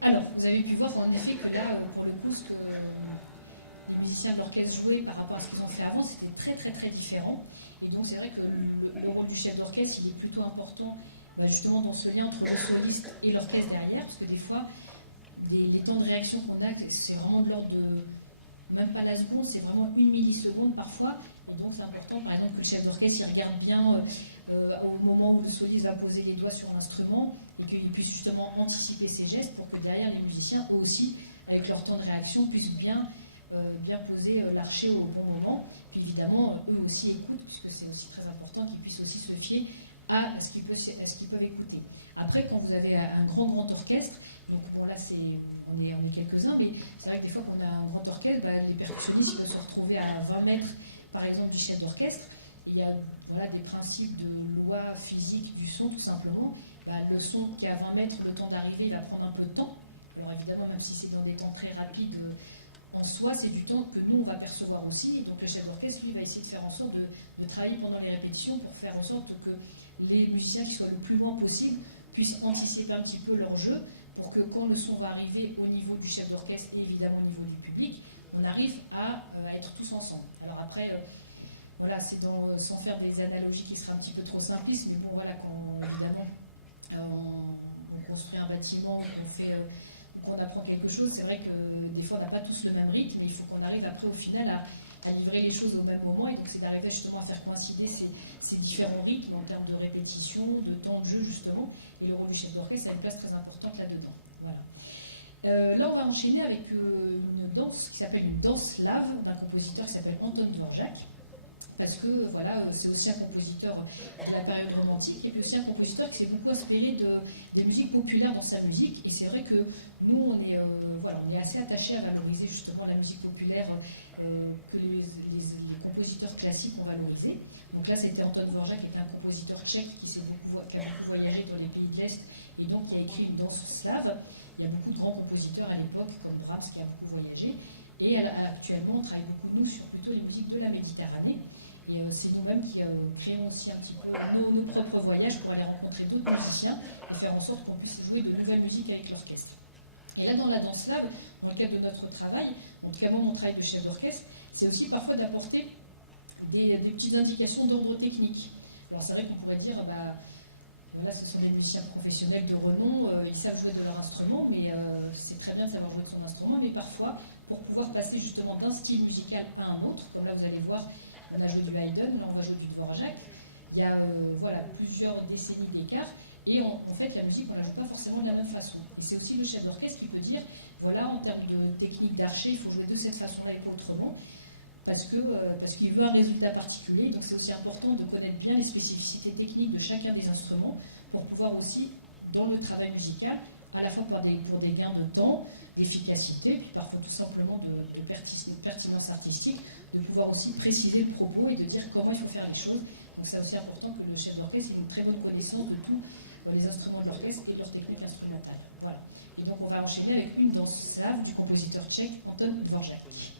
Alors, vous avez pu voir en effet que là, pour le coup, ce que les musiciens de l'orchestre jouaient par rapport à ce qu'ils ont fait avant, c'était très très très différent. Et donc c'est vrai que le rôle du chef d'orchestre, il est plutôt important justement dans ce lien entre le soliste et l'orchestre derrière, parce que des fois, les temps de réaction qu'on a, c'est vraiment de l'ordre de même pas la seconde, c'est vraiment 1 milliseconde parfois. Et donc c'est important, par exemple, que le chef d'orchestre il regarde bien au moment où le soliste va poser les doigts sur l'instrument et qu'il puisse justement anticiper ses gestes pour que derrière les musiciens, eux aussi, avec leur temps de réaction, puissent bien poser l'archet au bon moment. Puis évidemment, eux aussi écoutent, puisque c'est aussi très important qu'ils puissent aussi se fier à ce qu'ils peuvent écouter. Après, quand vous avez un grand orchestre, donc bon là on est quelques-uns, mais c'est vrai que des fois qu'on a un grand orchestre, les percussionnistes ils peuvent se retrouver à 20 mètres par exemple du chef d'orchestre. Et il y a des principes de loi physique du son tout simplement. Le son qui est à 20 mètres, le temps d'arriver, il va prendre un peu de temps. Alors évidemment, même si c'est dans des temps très rapides, en soi, c'est du temps que nous, on va percevoir aussi. Et donc le chef d'orchestre, lui, va essayer de faire en sorte de travailler pendant les répétitions pour faire en sorte que les musiciens qui soient le plus loin possible puissent anticiper un petit peu leur jeu pour que quand le son va arriver au niveau du chef d'orchestre et évidemment au niveau du public, on arrive à être tous ensemble. Alors après, c'est sans faire des analogies qui seraient un petit peu trop simplistes, mais bon, voilà, quand évidemment on construit un bâtiment ou qu'on fait... ou qu'on apprend quelque chose, c'est vrai que des fois on n'a pas tous le même rythme, mais il faut qu'on arrive après au final à livrer les choses au même moment, et donc c'est d'arriver justement à faire coïncider ces différents rythmes en termes de répétition, de temps de jeu justement, et le rôle du chef d'orchestre a une place très importante là-dedans. Voilà. Là on va enchaîner avec une danse qui s'appelle une danse slave d'un compositeur qui s'appelle Anton Dvorak, parce que c'est aussi un compositeur de la période romantique et puis aussi un compositeur qui s'est beaucoup inspiré des musiques populaires dans sa musique. Et c'est vrai que nous, on est assez attachés à valoriser justement la musique populaire que les compositeurs classiques ont valorisé. Donc là, c'était Anton Dvorak, qui est un compositeur tchèque qui a beaucoup voyagé dans les pays de l'Est et donc qui a écrit une danse slave. Il y a beaucoup de grands compositeurs à l'époque, comme Brahms, qui a beaucoup voyagé. Et actuellement, on travaille beaucoup, nous, sur plutôt les musiques de la Méditerranée. Et c'est nous-mêmes qui créons aussi un petit peu nos propres voyages pour aller rencontrer d'autres musiciens et faire en sorte qu'on puisse jouer de nouvelles musiques avec l'orchestre. Et là, dans la danse slave, dans le cadre de notre travail, en tout cas moi, mon travail de chef d'orchestre, c'est aussi parfois d'apporter des petites indications d'ordre technique. Alors c'est vrai qu'on pourrait dire... ce sont des musiciens professionnels de renom, ils savent jouer de leur instrument, mais c'est très bien de savoir jouer de son instrument, mais parfois, pour pouvoir passer justement d'un style musical à un autre, comme là vous allez voir, on a joué du Haydn, là on va jouer du Dvorak, il y a plusieurs décennies d'écart, et en fait la musique on ne la joue pas forcément de la même façon. Et c'est aussi le chef d'orchestre qui peut dire, en termes de technique d'archer, il faut jouer de cette façon-là et pas autrement, parce qu'il veut un résultat particulier. Donc c'est aussi important de connaître bien les spécificités techniques de chacun des instruments pour pouvoir aussi, dans le travail musical, à la fois pour des gains de temps, d'efficacité, puis parfois tout simplement de pertinence artistique, de pouvoir aussi préciser le propos et de dire comment il faut faire les choses. Donc c'est aussi important que le chef d'orchestre ait une très bonne connaissance de tous les instruments de l'orchestre et de leur technique instrumentale. Voilà. Et donc on va enchaîner avec une danse slave du compositeur tchèque Anton Dvorak.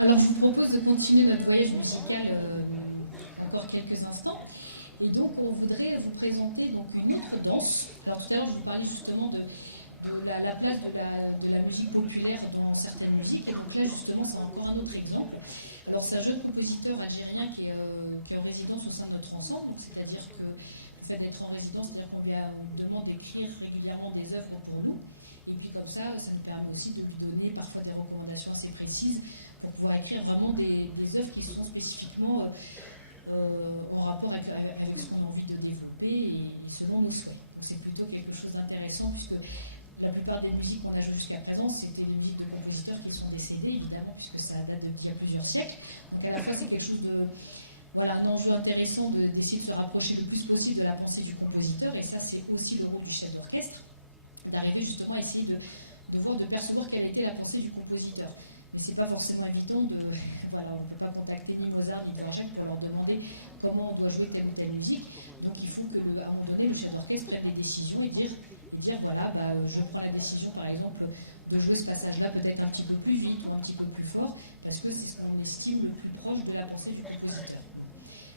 Alors, je vous propose de continuer notre voyage musical encore quelques instants. Et donc, on voudrait vous présenter donc, une autre danse. Alors, tout à l'heure, je vous parlais justement de la place de la musique populaire dans certaines musiques. Et donc là, justement, c'est encore un autre exemple. Alors, c'est un jeune compositeur algérien qui est en résidence au sein de notre ensemble. Donc, c'est-à-dire que le fait d'être en résidence, c'est-à-dire qu'on lui demande d'écrire régulièrement des œuvres pour nous. Et puis comme ça nous permet aussi de lui donner parfois des recommandations assez précises pour pouvoir écrire vraiment des œuvres qui sont spécifiquement en rapport avec ce qu'on a envie de développer et selon nos souhaits. Donc c'est plutôt quelque chose d'intéressant puisque la plupart des musiques qu'on a jouées jusqu'à présent, c'était des musiques de compositeurs qui sont décédés, évidemment, puisque ça date d'il y a plusieurs siècles. Donc à la fois, c'est quelque chose de... Voilà, un enjeu intéressant d'essayer de se rapprocher le plus possible de la pensée du compositeur. Et ça, c'est aussi le rôle du chef d'orchestre, d'arriver justement à essayer de percevoir quelle a été la pensée du compositeur. Mais c'est pas forcément évident voilà, on ne peut pas contacter ni Mozart ni Dvorak pour leur demander comment on doit jouer telle ou telle musique. Donc il faut qu'à un moment donné, le chef d'orchestre prenne des décisions et dire voilà, je prends la décision par exemple de jouer ce passage-là peut-être un petit peu plus vite ou un petit peu plus fort, parce que c'est ce qu'on estime le plus proche de la pensée du compositeur. Bon.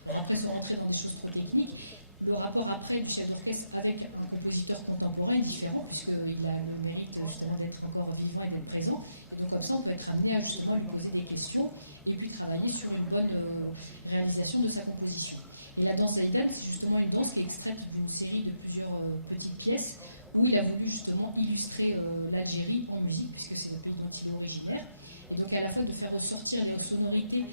Alors après, sans rentrer dans des choses trop techniques, le rapport après du chef d'orchestre avec un compositeur contemporain est différent, puisqu'il a le mérite justement d'être encore vivant et d'être présent. Et donc comme ça, on peut être amené à justement lui poser des questions et puis travailler sur une bonne réalisation de sa composition. Et la danse Zaidan, c'est justement une danse qui est extraite d'une série de plusieurs petites pièces où il a voulu justement illustrer l'Algérie en musique, puisque c'est le pays dont il est originaire. Et donc à la fois de faire ressortir les sonorités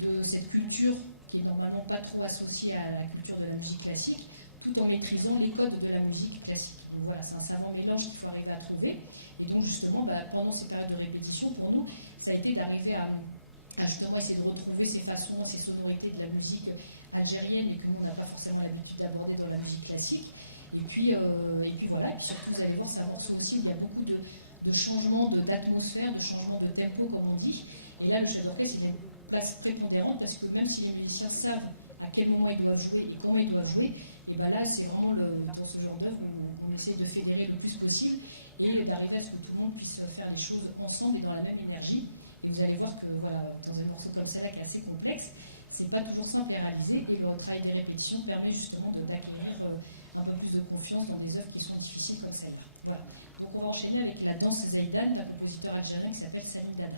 de cette culture qui est normalement pas trop associée à la culture de la musique classique, tout en maîtrisant les codes de la musique classique. Donc voilà, c'est un savant mélange qu'il faut arriver à trouver. Et donc justement, pendant ces périodes de répétition, pour nous, ça a été d'arriver à justement essayer de retrouver ces façons, ces sonorités de la musique algérienne, mais que nous, on n'a pas forcément l'habitude d'aborder dans la musique classique. Et puis voilà, et puis surtout, vous allez voir, c'est un morceau aussi où il y a beaucoup de changements d'atmosphère, de changements de tempo, comme on dit. Et là, le chef d'orchestre, il a une place prépondérante parce que même si les musiciens savent à quel moment ils doivent jouer et comment ils doivent jouer, et là c'est vraiment dans ce genre d'œuvre où on essaie de fédérer le plus possible et d'arriver à ce que tout le monde puisse faire les choses ensemble et dans la même énergie. Et vous allez voir que voilà, dans un morceau comme celle-là qui est assez complexe, c'est pas toujours simple à réaliser, et le travail des répétitions permet justement d'acquérir un peu plus de confiance dans des œuvres qui sont difficiles comme celle-là. Voilà. Donc on va enchaîner avec la danse Zaidan d'un compositeur algérien qui s'appelle Salim Dada.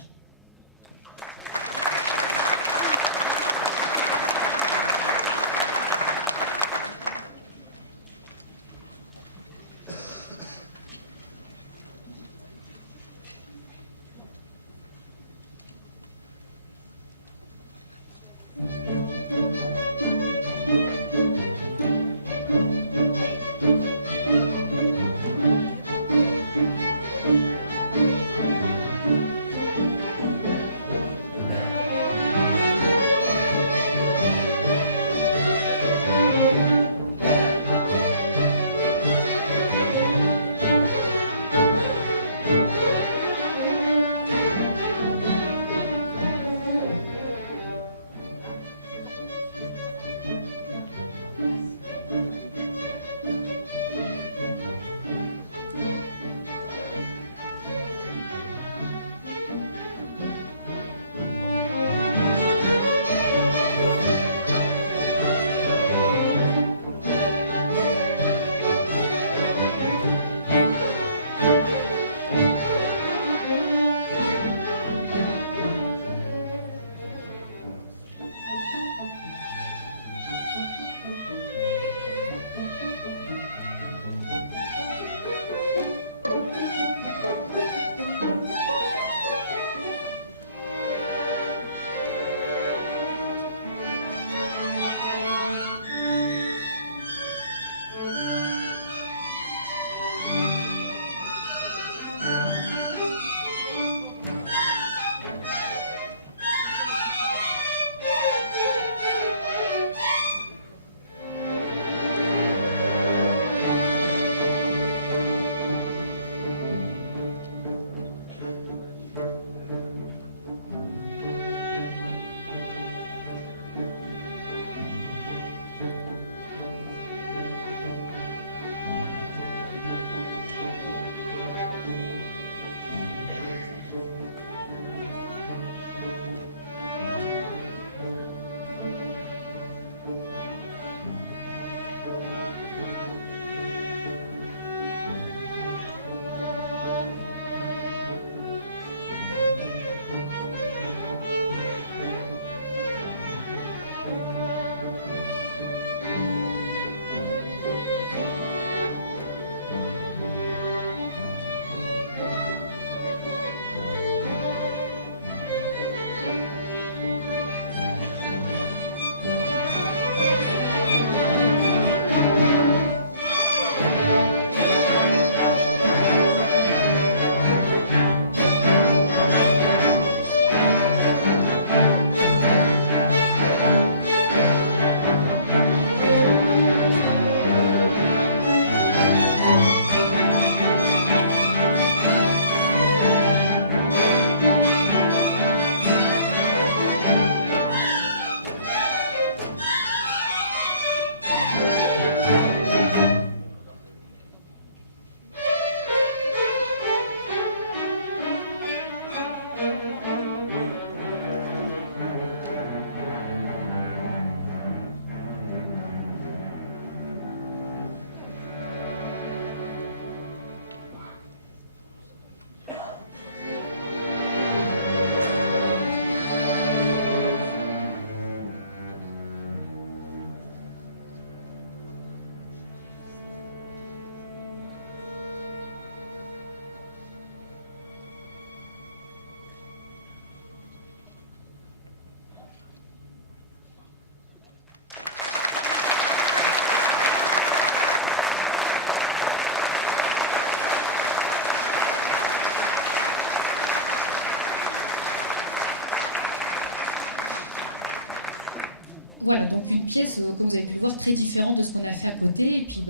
Voilà, donc une pièce, comme vous avez pu le voir, très différente de ce qu'on a fait à côté. Et puis,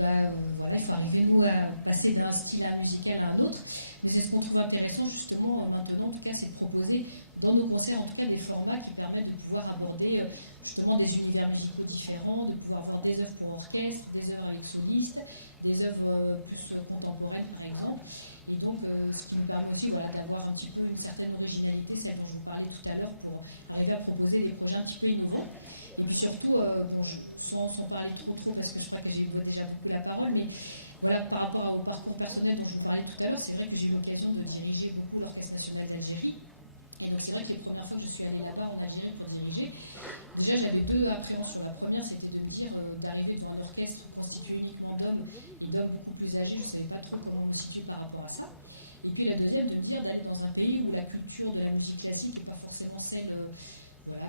voilà, il faut arriver, nous, à passer d'un style musical à un autre. Mais c'est ce qu'on trouve intéressant, justement, maintenant, en tout cas, c'est de proposer, dans nos concerts, en tout cas, des formats qui permettent de pouvoir aborder, justement, des univers musicaux différents, de pouvoir voir des œuvres pour orchestre, des œuvres avec solistes, des œuvres plus contemporaines, par exemple. Et donc, ce qui nous permet aussi, voilà, d'avoir un petit peu une certaine originalité, celle dont je vous parlais tout à l'heure, pour arriver à proposer des projets un petit peu innovants. Et puis surtout, sans parler trop, parce que je crois que j'ai déjà beaucoup la parole, mais voilà, par rapport au parcours personnel dont je vous parlais tout à l'heure, c'est vrai que j'ai eu l'occasion de diriger beaucoup l'Orchestre national d'Algérie. Et donc c'est vrai que les premières fois que je suis allée là-bas en Algérie pour diriger, déjà j'avais deux appréhensions. La première, c'était de me dire, d'arriver devant un orchestre constitué uniquement d'hommes et d'hommes beaucoup plus âgés, je ne savais pas trop comment me situer par rapport à ça. Et puis la deuxième, de me dire d'aller dans un pays où la culture de la musique classique n'est pas forcément celle... Voilà,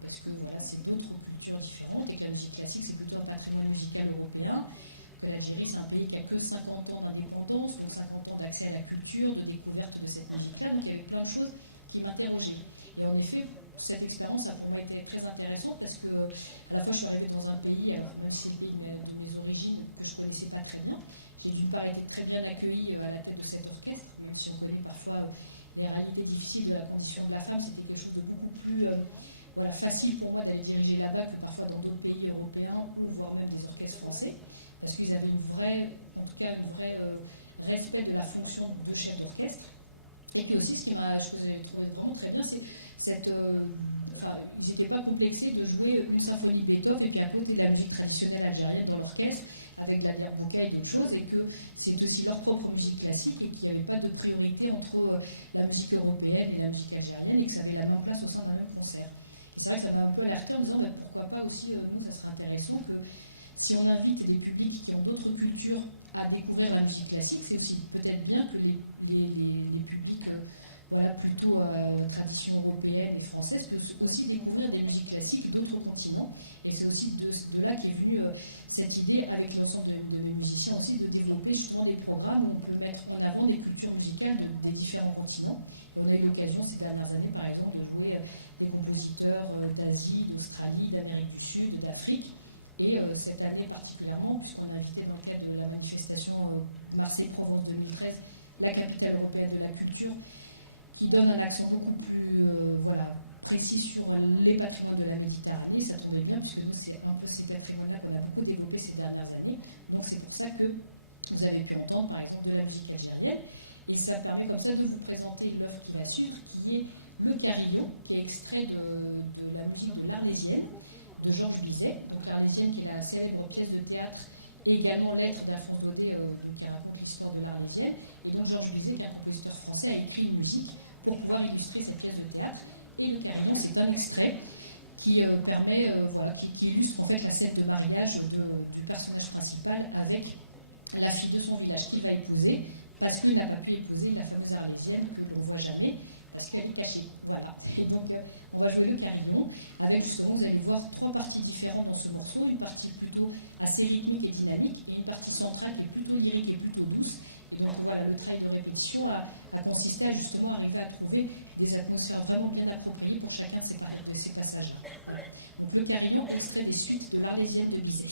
parce que voilà, c'est d'autres cultures différentes et que la musique classique, c'est plutôt un patrimoine musical européen, que l'Algérie, c'est un pays qui a que 50 ans d'indépendance, donc 50 ans d'accès à la culture, de découverte de cette musique-là. Donc il y avait plein de choses qui m'interrogeaient. Et en effet, cette expérience a pour moi été très intéressante parce que à la fois je suis arrivée dans un pays, alors même si c'est le pays de mes origines que je connaissais pas très bien, j'ai d'une part été très bien accueillie à la tête de cet orchestre, même si on connaît parfois les réalités difficiles de la condition de la femme, c'était quelque chose de beaucoup plus voilà, facile pour moi d'aller diriger là-bas que parfois dans d'autres pays européens ou voire même des orchestres français, parce qu'ils avaient un vrai respect de la fonction de chef d'orchestre. Et puis aussi, ce que j'avais trouvé vraiment très bien, c'est ils n'étaient pas complexés de jouer une symphonie de Beethoven et puis à côté de la musique traditionnelle algérienne dans l'orchestre, avec de la derbouka et d'autres choses, et que c'est aussi leur propre musique classique et qu'il n'y avait pas de priorité entre la musique européenne et la musique algérienne et que ça avait la même place au sein d'un même concert. Et c'est vrai que ça m'a un peu alerté en me disant pourquoi pas aussi, nous, ça serait intéressant que si on invite des publics qui ont d'autres cultures à découvrir la musique classique, c'est aussi peut-être bien que les publics voilà, plutôt tradition européenne et française puissent aussi découvrir des musiques classiques d'autres continents. Et c'est aussi de là qu'est venue cette idée, avec l'ensemble de mes musiciens aussi, de développer justement des programmes où on peut mettre en avant des cultures musicales des différents continents. Et on a eu l'occasion ces dernières années, par exemple, de jouer des compositeurs d'Asie, d'Australie, d'Amérique du Sud, d'Afrique. Et cette année particulièrement, puisqu'on a invité dans le cadre de la manifestation Marseille-Provence 2013, la capitale européenne de la culture, qui donne un accent beaucoup plus précis sur les patrimoines de la Méditerranée. Ça tombait bien, puisque nous, c'est un peu ces patrimoines-là qu'on a beaucoup développés ces dernières années. Donc c'est pour ça que vous avez pu entendre, par exemple, de la musique algérienne. Et ça permet comme ça de vous présenter l'œuvre qui va suivre, qui est Le Carillon, qui est extrait de la musique de l'Arlésienne, de Georges Bizet. Donc l'Arlésienne, qui est la célèbre pièce de théâtre, et également Lettres d'Alphonse Daudet, qui raconte l'histoire de l'Arlésienne. Et donc Georges Bizet, qui est un compositeur français, a écrit une musique pour pouvoir illustrer cette pièce de théâtre. Et Le Carillon, c'est un extrait qui qui illustre en fait la scène de mariage du personnage principal avec la fille de son village qu'il va épouser, parce qu'il n'a pas pu épouser la fameuse Arlésienne que l'on voit jamais, parce qu'elle est cachée. Voilà. Et donc, on va jouer Le Carillon, avec justement, vous allez voir 3 parties différentes dans ce morceau, une partie plutôt assez rythmique et dynamique, et une partie centrale qui est plutôt lyrique et plutôt douce. Et donc, voilà, le travail de répétition a consisté à justement arriver à trouver des atmosphères vraiment bien appropriées pour chacun de ces passages-là. Voilà. Donc, Le Carillon, extrait des suites de l'Arlésienne de Bizet.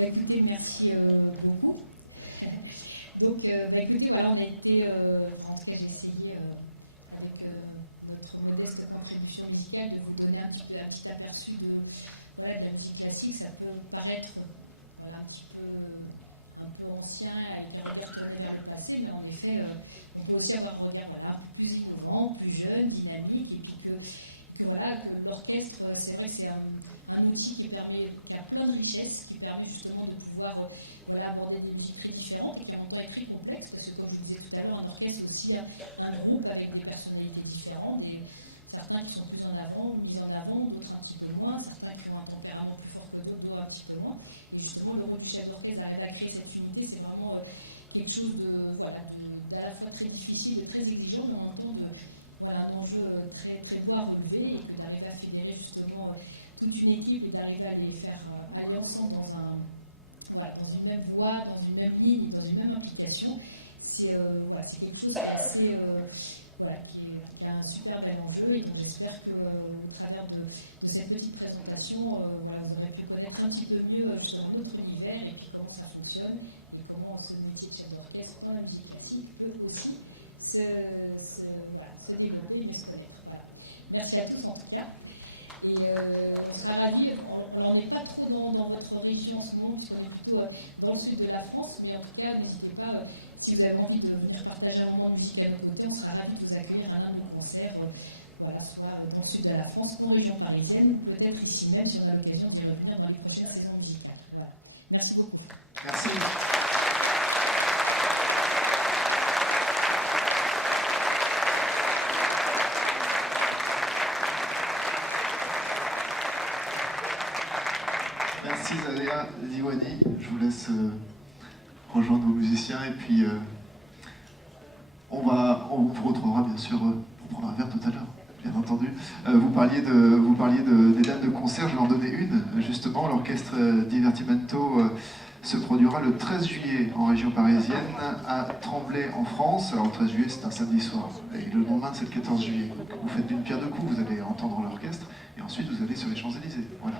Écoutez, merci beaucoup. Donc, écoutez, voilà, on a été, en tout cas, j'ai essayé avec notre modeste contribution musicale de vous donner un petit aperçu de la musique classique. Ça peut paraître un peu ancien, avec un regard tourné vers le passé, mais en effet, on peut aussi avoir un regard un peu plus innovant, plus jeune, dynamique, et puis que l'orchestre, c'est vrai que c'est un outil qui a plein de richesses, qui permet justement de pouvoir aborder des musiques très différentes et qui en même temps est très complexe, parce que comme je vous disais tout à l'heure, un orchestre c'est aussi un groupe avec des personnalités différentes, certains qui sont mis en avant, d'autres un petit peu moins, certains qui ont un tempérament plus fort que d'autres un petit peu moins. Et justement, le rôle du chef d'orchestre d'arriver à créer cette unité, c'est vraiment quelque chose d'à la fois très difficile, de très exigeant, mais en même temps un enjeu très, très beau à relever, et que d'arriver à fédérer justement toute une équipe et d'arriver à les faire aller ensemble dans une même voie, dans une même ligne et dans une même implication, c'est quelque chose qui est assez... qui a un super bel enjeu, et donc j'espère qu'au travers de cette petite présentation, vous aurez pu connaître un petit peu mieux justement notre univers et puis comment ça fonctionne et comment ce métier de chef d'orchestre dans la musique classique peut aussi se développer et mieux se connaître. Voilà. Merci à tous en tout cas. Et on sera ravis, on n'en est pas trop dans votre région en ce moment, puisqu'on est plutôt dans le sud de la France, mais en tout cas, n'hésitez pas, si vous avez envie de venir partager un moment de musique à nos côtés, on sera ravis de vous accueillir à l'un de nos concerts, soit dans le sud de la France, en région parisienne, ou peut-être ici même, si on a l'occasion d'y revenir dans les prochaines saisons musicales. Voilà. Merci beaucoup. Merci. Merci Zaléa Ziwani. Je vous laisse rejoindre vos musiciens et puis on vous retrouvera bien sûr pour prendre un verre tout à l'heure, bien entendu. Vous parliez des dates de concert, je vais en donner une. Justement, l'orchestre Divertimento se produira le 13 juillet en région parisienne, à Tremblay en France. Alors le 13 juillet c'est un samedi soir, et le lendemain c'est le 14 juillet. Donc, vous faites d'une pierre deux coups, vous allez entendre l'orchestre, et ensuite vous allez sur les Champs-Élysées, voilà,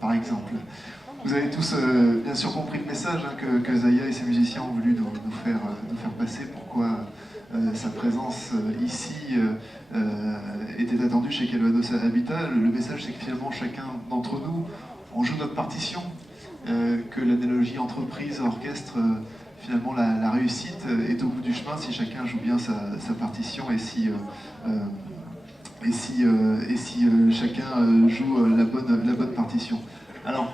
par exemple. Vous avez tous bien sûr compris le message que Zaya et ses musiciens ont voulu nous faire passer, pourquoi sa présence ici était attendue chez Calvados Habitat. Le message, c'est que finalement chacun d'entre nous, on joue notre partition, que l'analogie entreprise-orchestre, finalement la réussite est au bout du chemin si chacun joue bien sa partition et si chacun joue la bonne partition. Alors,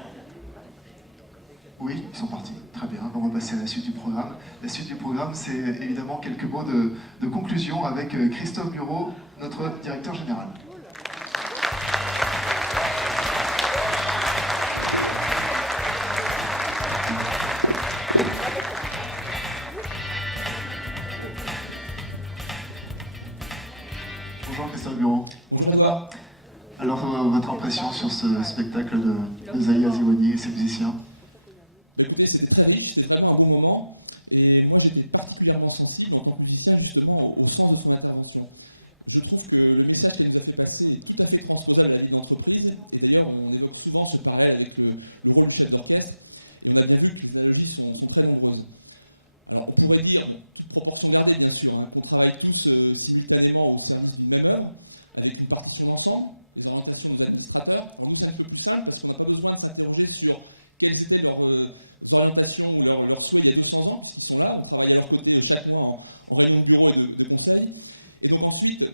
oui, ils sont partis. Très bien, on va passer à la suite du programme. La suite du programme, c'est évidemment quelques mots de conclusion avec Christophe Bureau, notre directeur général. Bonjour Christophe Bureau. Bonjour Edouard. Alors, votre impression sur ce spectacle de Zaya Ziwani et ses musiciens? Écoutez, c'était très riche, c'était vraiment un beau moment. Et moi, j'étais particulièrement sensible en tant que musicien, justement, au sens de son intervention. Je trouve que le message qu'elle nous a fait passer est tout à fait transposable à la vie de l'entreprise. Et d'ailleurs, on évoque souvent ce parallèle avec le rôle du chef d'orchestre. Et on a bien vu que les analogies sont très nombreuses. Alors, on pourrait dire, toute proportion gardée, bien sûr, qu'on travaille tous simultanément au service d'une même œuvre, avec une partition d'ensemble, les orientations de nos administrateurs. Alors nous, c'est un petit peu plus simple, parce qu'on n'a pas besoin de s'interroger sur quelles étaient leurs orientations ou leurs souhaits il y a 200 ans, puisqu'ils sont là. On travaille à leur côté chaque mois en réunion de bureau et de conseil. Et donc ensuite,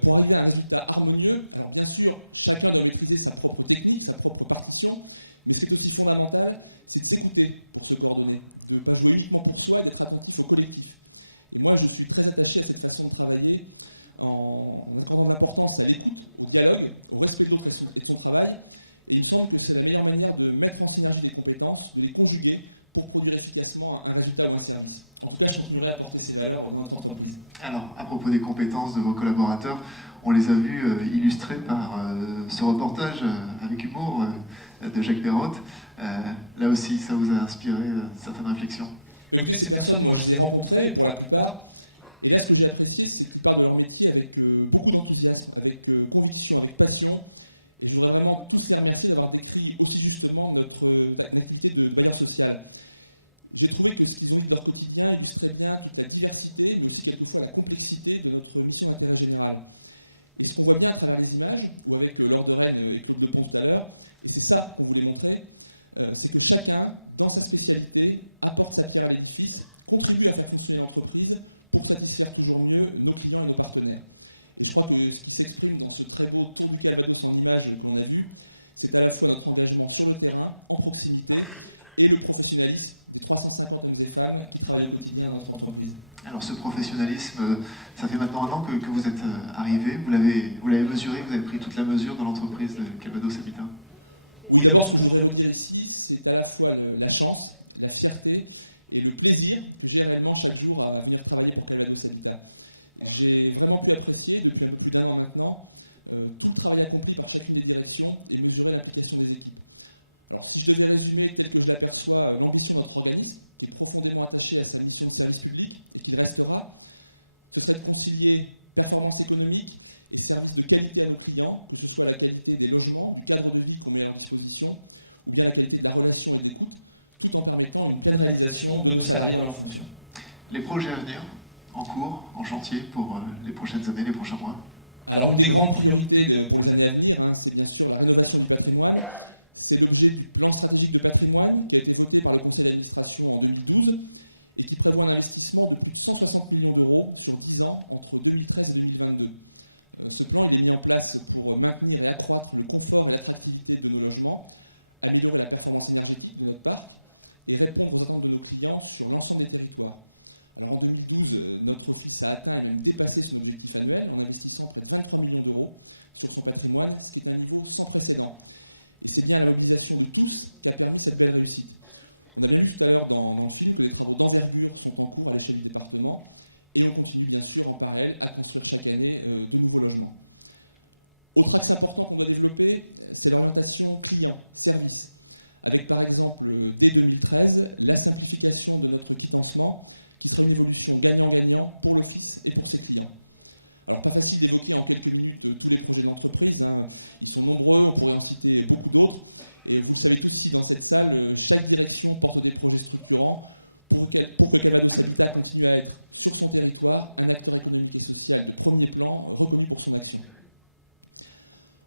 pour arriver à un résultat harmonieux, alors bien sûr, chacun doit maîtriser sa propre technique, sa propre partition, mais ce qui est aussi fondamental, c'est de s'écouter pour se coordonner, de ne pas jouer uniquement pour soi et d'être attentif au collectif. Et moi, je suis très attaché à cette façon de travailler, en accordant de l'importance à l'écoute, au dialogue, au respect de l'autre et de son travail. Et il me semble que c'est la meilleure manière de mettre en synergie des compétences, de les conjuguer pour produire efficacement un résultat ou un service. En tout cas, je continuerai à porter ces valeurs dans notre entreprise. Alors, à propos des compétences de vos collaborateurs, on les a vus illustrées par ce reportage avec humour de Jacques Perrotte. Là aussi, ça vous a inspiré certaines réflexions? Écoutez, ces personnes, moi, je les ai rencontrées, pour la plupart. Et là, ce que j'ai apprécié, c'est qu'ils parlent de leur métier avec beaucoup d'enthousiasme, avec conviction, avec passion. Et je voudrais vraiment tous les remercier d'avoir décrit aussi justement notre activité de bailleur social. J'ai trouvé que ce qu'ils ont dit de leur quotidien illustrait bien toute la diversité, mais aussi quelquefois la complexité de notre mission d'intérêt général. Et ce qu'on voit bien à travers les images, ou avec Laure de Rennes et Claude Lepont tout à l'heure, et c'est ça qu'on voulait montrer, c'est que chacun, dans sa spécialité, apporte sa pierre à l'édifice, contribue à faire fonctionner l'entreprise pour satisfaire toujours mieux nos clients et nos partenaires. Et je crois que ce qui s'exprime dans ce très beau tour du Calvados en images qu'on a vu, c'est à la fois notre engagement sur le terrain, en proximité, et le professionnalisme des 350 hommes et femmes qui travaillent au quotidien dans notre entreprise. Alors ce professionnalisme, ça fait maintenant 1 an que vous êtes arrivé, vous l'avez mesuré, vous avez pris toute la mesure dans l'entreprise de Calvados Habitat. Oui, d'abord ce que je voudrais redire ici, c'est à la fois la chance, la fierté et le plaisir que j'ai réellement chaque jour à venir travailler pour Calvados Habitat. J'ai vraiment pu apprécier, depuis un peu plus d'1 an maintenant, tout le travail accompli par chacune des directions et mesurer l'implication des équipes. Alors si je devais résumer tel que je l'aperçois l'ambition de notre organisme, qui est profondément attaché à sa mission de service public et qui le restera, ce serait de concilier performance économique et services de qualité à nos clients, que ce soit la qualité des logements ou du cadre de vie qu'on met à leur disposition, ou bien la qualité de la relation et de l'écoute, tout en permettant une pleine réalisation de nos salariés dans leurs fonctions. Les projets à venir, en cours, en chantier pour les prochaines années, les prochains mois? Alors une des grandes priorités pour les années à venir, c'est bien sûr la rénovation du patrimoine. C'est l'objet du plan stratégique de patrimoine qui a été voté par le conseil d'administration en 2012 et qui prévoit un investissement de plus de 160 millions d'euros sur 10 ans entre 2013 et 2022. Ce plan il est mis en place pour maintenir et accroître le confort et l'attractivité de nos logements, améliorer la performance énergétique de notre parc et répondre aux attentes de nos clients sur l'ensemble des territoires. Alors en 2012, notre office a atteint et même dépassé son objectif annuel en investissant près de 23 millions d'euros sur son patrimoine, ce qui est un niveau sans précédent. Et c'est bien la mobilisation de tous qui a permis cette belle réussite. On a bien vu tout à l'heure dans le film que des travaux d'envergure sont en cours à l'échelle du département et on continue bien sûr en parallèle à construire chaque année de nouveaux logements. Autre axe important qu'on doit développer, c'est l'orientation client-service, avec par exemple dès 2013 la simplification de notre quittancement qui sera une évolution gagnant-gagnant pour l'office et pour ses clients. Alors pas facile d'évoquer en quelques minutes tous les projets de l'entreprise, Ils sont nombreux, on pourrait en citer beaucoup d'autres. Et vous le savez tous ici dans cette salle, chaque direction porte des projets structurants pour que Calvados Habitat continue à être sur son territoire un acteur économique et social de premier plan reconnu pour son action.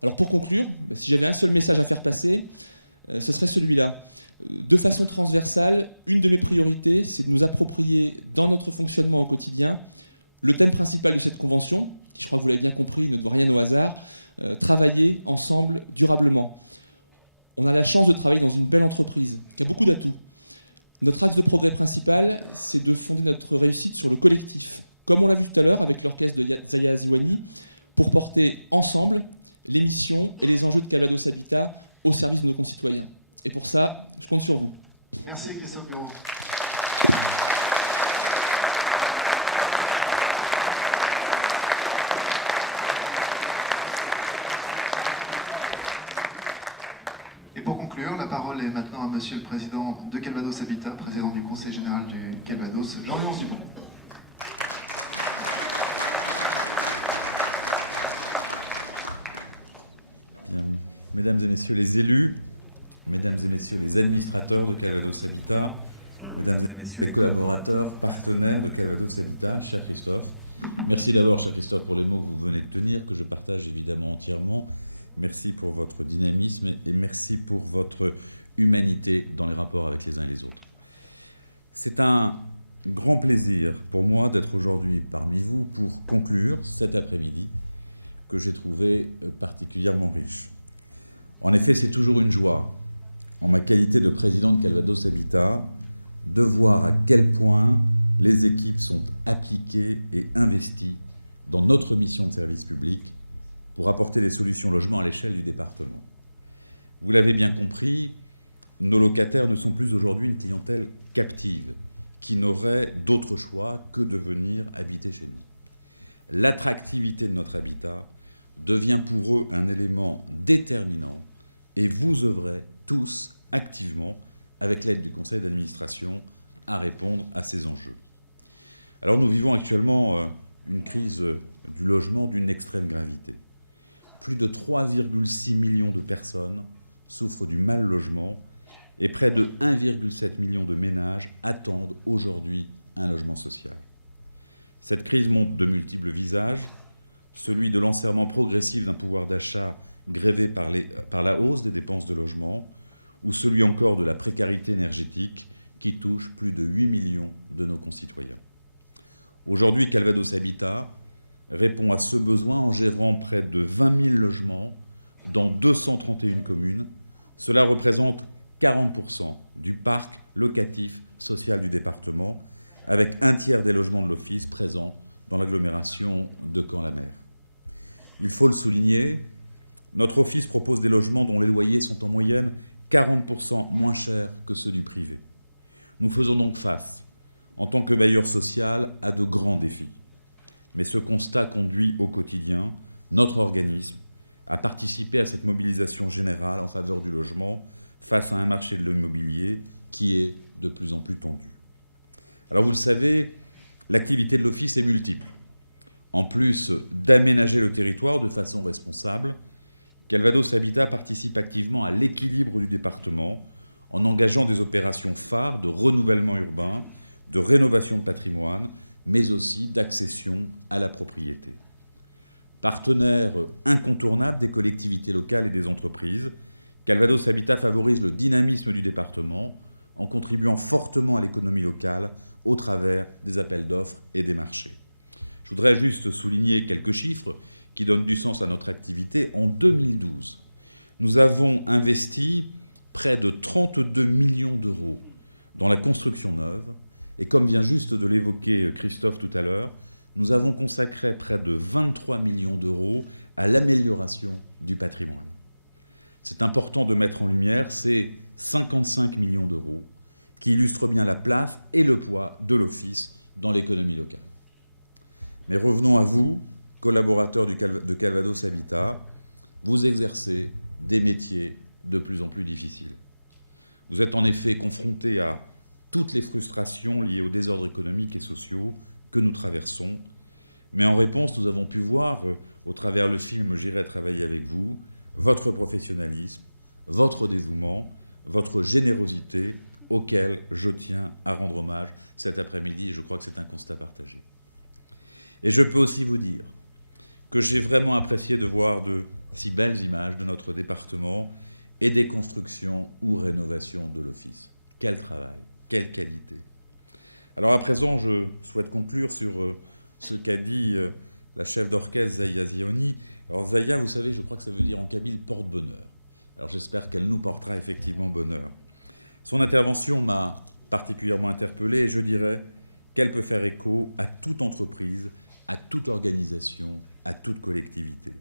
Alors pour conclure, si j'avais un seul message à faire passer, ce serait celui-là. De façon transversale, une de mes priorités, c'est de nous approprier dans notre fonctionnement au quotidien le thème principal de cette convention, qui je crois que vous l'avez bien compris, ne doit rien au hasard, travailler ensemble durablement. On a la chance de travailler dans une belle entreprise qui a beaucoup d'atouts. Notre axe de progrès principal, c'est de fonder notre réussite sur le collectif, comme on l'a vu tout à l'heure avec l'orchestre de Zaya Aziwani, pour porter ensemble les missions et les enjeux de Calvados Habitat au service de nos concitoyens. Et pour ça, je compte sur vous. Merci Christophe Bureau. Et pour conclure, la parole est maintenant à Monsieur le Président de Calvados Habitat, président du Conseil général du Calvados, Jean-Léonce Dupont. Bien, mesdames et messieurs les élus, mesdames et messieurs les administrateurs de Calvados Habitat, mesdames et messieurs les collaborateurs, partenaires de Calvados Habitat, cher Christophe, merci d'abord, cher Christophe, pour les mots que vous venez de tenir, que je partage évidemment entièrement. Merci pour votre dynamisme et merci pour votre humanité dans les rapports avec les uns et les autres. C'est un grand plaisir pour moi d'être aujourd'hui parmi vous pour conclure cet après-midi que j'ai trouvé particulièrement riche. En effet, c'est toujours une joie, en ma qualité de président de Calvados Habitat, de voir à quel point les équipes sont appliquées et investies dans notre mission de service public pour apporter des solutions logement à l'échelle du département. Vous l'avez bien compris, nos locataires ne sont plus aujourd'hui une clientèle captive qui n'aurait d'autre choix que de venir habiter chez nous. L'attractivité de notre habitat devient pour eux un élément déterminant et vous œuvrez tous activement, avec l'aide du conseil d'administration, à répondre à ces enjeux. Alors nous vivons actuellement une crise du logement d'une extrême gravité. plus de 3,6 millions de personnes souffrent du mal logement et près de 1,7 million de ménages attendent aujourd'hui un logement social. Cette crise montre de multiples visages, celui de l'enserrement progressif d'un pouvoir d'achat grévé par la hausse des dépenses de logement, ou celui encore de la précarité énergétique qui touche plus de 8 millions de nos concitoyens. Aujourd'hui, Calvados Habitat répond à ce besoin en gérant près de 20 000 logements dans 231 communes. Cela représente 40% du parc locatif social du département, avec un tiers des logements de l'Office présents dans l'agglomération de Caen-la-Mer. Il faut le souligner, notre Office propose des logements dont les loyers sont en moyenne 40% moins chers que ceux du privé. Nous faisons donc face, en tant que bailleur social, à de grands défis. Mais ce constat conduit au quotidien notre organisme à participer à cette mobilisation générale en faveur du logement face à un marché de l'immobilier qui est de plus en plus tendu. Alors vous le savez, l'activité de l'Office est multiple. En plus d'aménager le territoire de façon responsable, Calvados Habitat participe activement à l'équilibre du département en engageant des opérations phares de renouvellement urbain, de rénovation de patrimoine, mais aussi d'accession à la propriété. Partenaire incontournable des collectivités locales et des entreprises, Calvados Habitat favorise le dynamisme du département en contribuant fortement à l'économie locale au travers des appels d'offres et des marchés. Je voudrais juste souligner quelques chiffres qui donnent du sens à notre activité. En 2012, nous avons investi près de 32 millions d'euros dans la construction neuve et comme vient juste de l'évoquer Christophe tout à l'heure, nous avons consacré près de 23 millions d'euros à l'amélioration du patrimoine. C'est important de mettre en lumière ces 55 millions d'euros qui illustrent bien la place et le poids de l'Office dans l'économie locale. Mais revenons à vous, collaborateurs de Calvados Habitat. Vous exercez des métiers de plus en plus difficiles. Vous êtes en effet confrontés à toutes les frustrations liées aux désordres économiques et sociaux que nous traversons. Mais en réponse, nous avons pu voir, au travers le film « J'irai travailler avec vous », votre professionnalisme, votre dévouement, votre générosité, auquel je tiens à rendre hommage cet après-midi. Je crois que c'est un constat partagé. Et je peux aussi vous dire que j'ai vraiment apprécié de voir de si belles images de notre département et des constructions ou rénovations de l'Office. Quel travail, quelle qualité. Alors à présent, je souhaite conclure sur ce qu'a dit la chef d'orchestre Zaya Zioni. Alors Zaya, vous savez, je crois que ça veut dire en kabyle porte-bonheur. Alors j'espère qu'elle nous portera effectivement bonheur. Son intervention m'a particulièrement interpellé et je dirais qu'elle peut faire écho à toute entreprise, à toute organisation, à toute collectivité.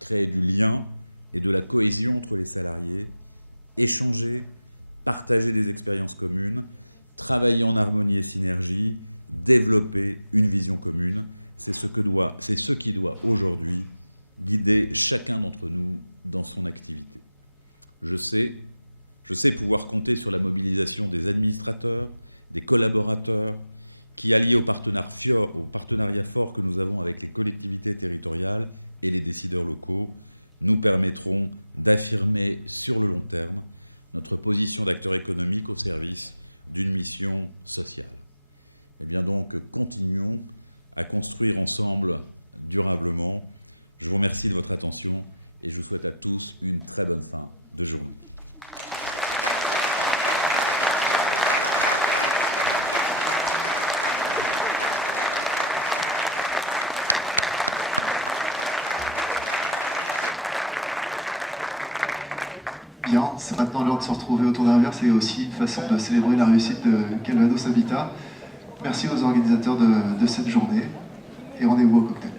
Créer du lien et de la cohésion entre les salariés, échanger, partager des expériences communes, travailler en harmonie et synergie, développer une vision commune, c'est ce qui doit aujourd'hui guider chacun d'entre nous dans son activité. Je sais pouvoir compter sur la mobilisation des administrateurs, des collaborateurs, qui, alliés au partenariat fort que nous avons avec les collectivités territoriales et les décideurs locaux, nous permettront d'affirmer sur le long terme notre position d'acteur économique au service d'une mission sociale. Eh bien donc, continuons à construire ensemble durablement. Je vous remercie de votre attention et je vous souhaite à tous une très bonne fin de journée. Bien, c'est maintenant l'heure de se retrouver autour d'un verre. C'est aussi une façon de célébrer la réussite de Calvados Habitat. Merci aux organisateurs de cette journée et rendez-vous au cocktail.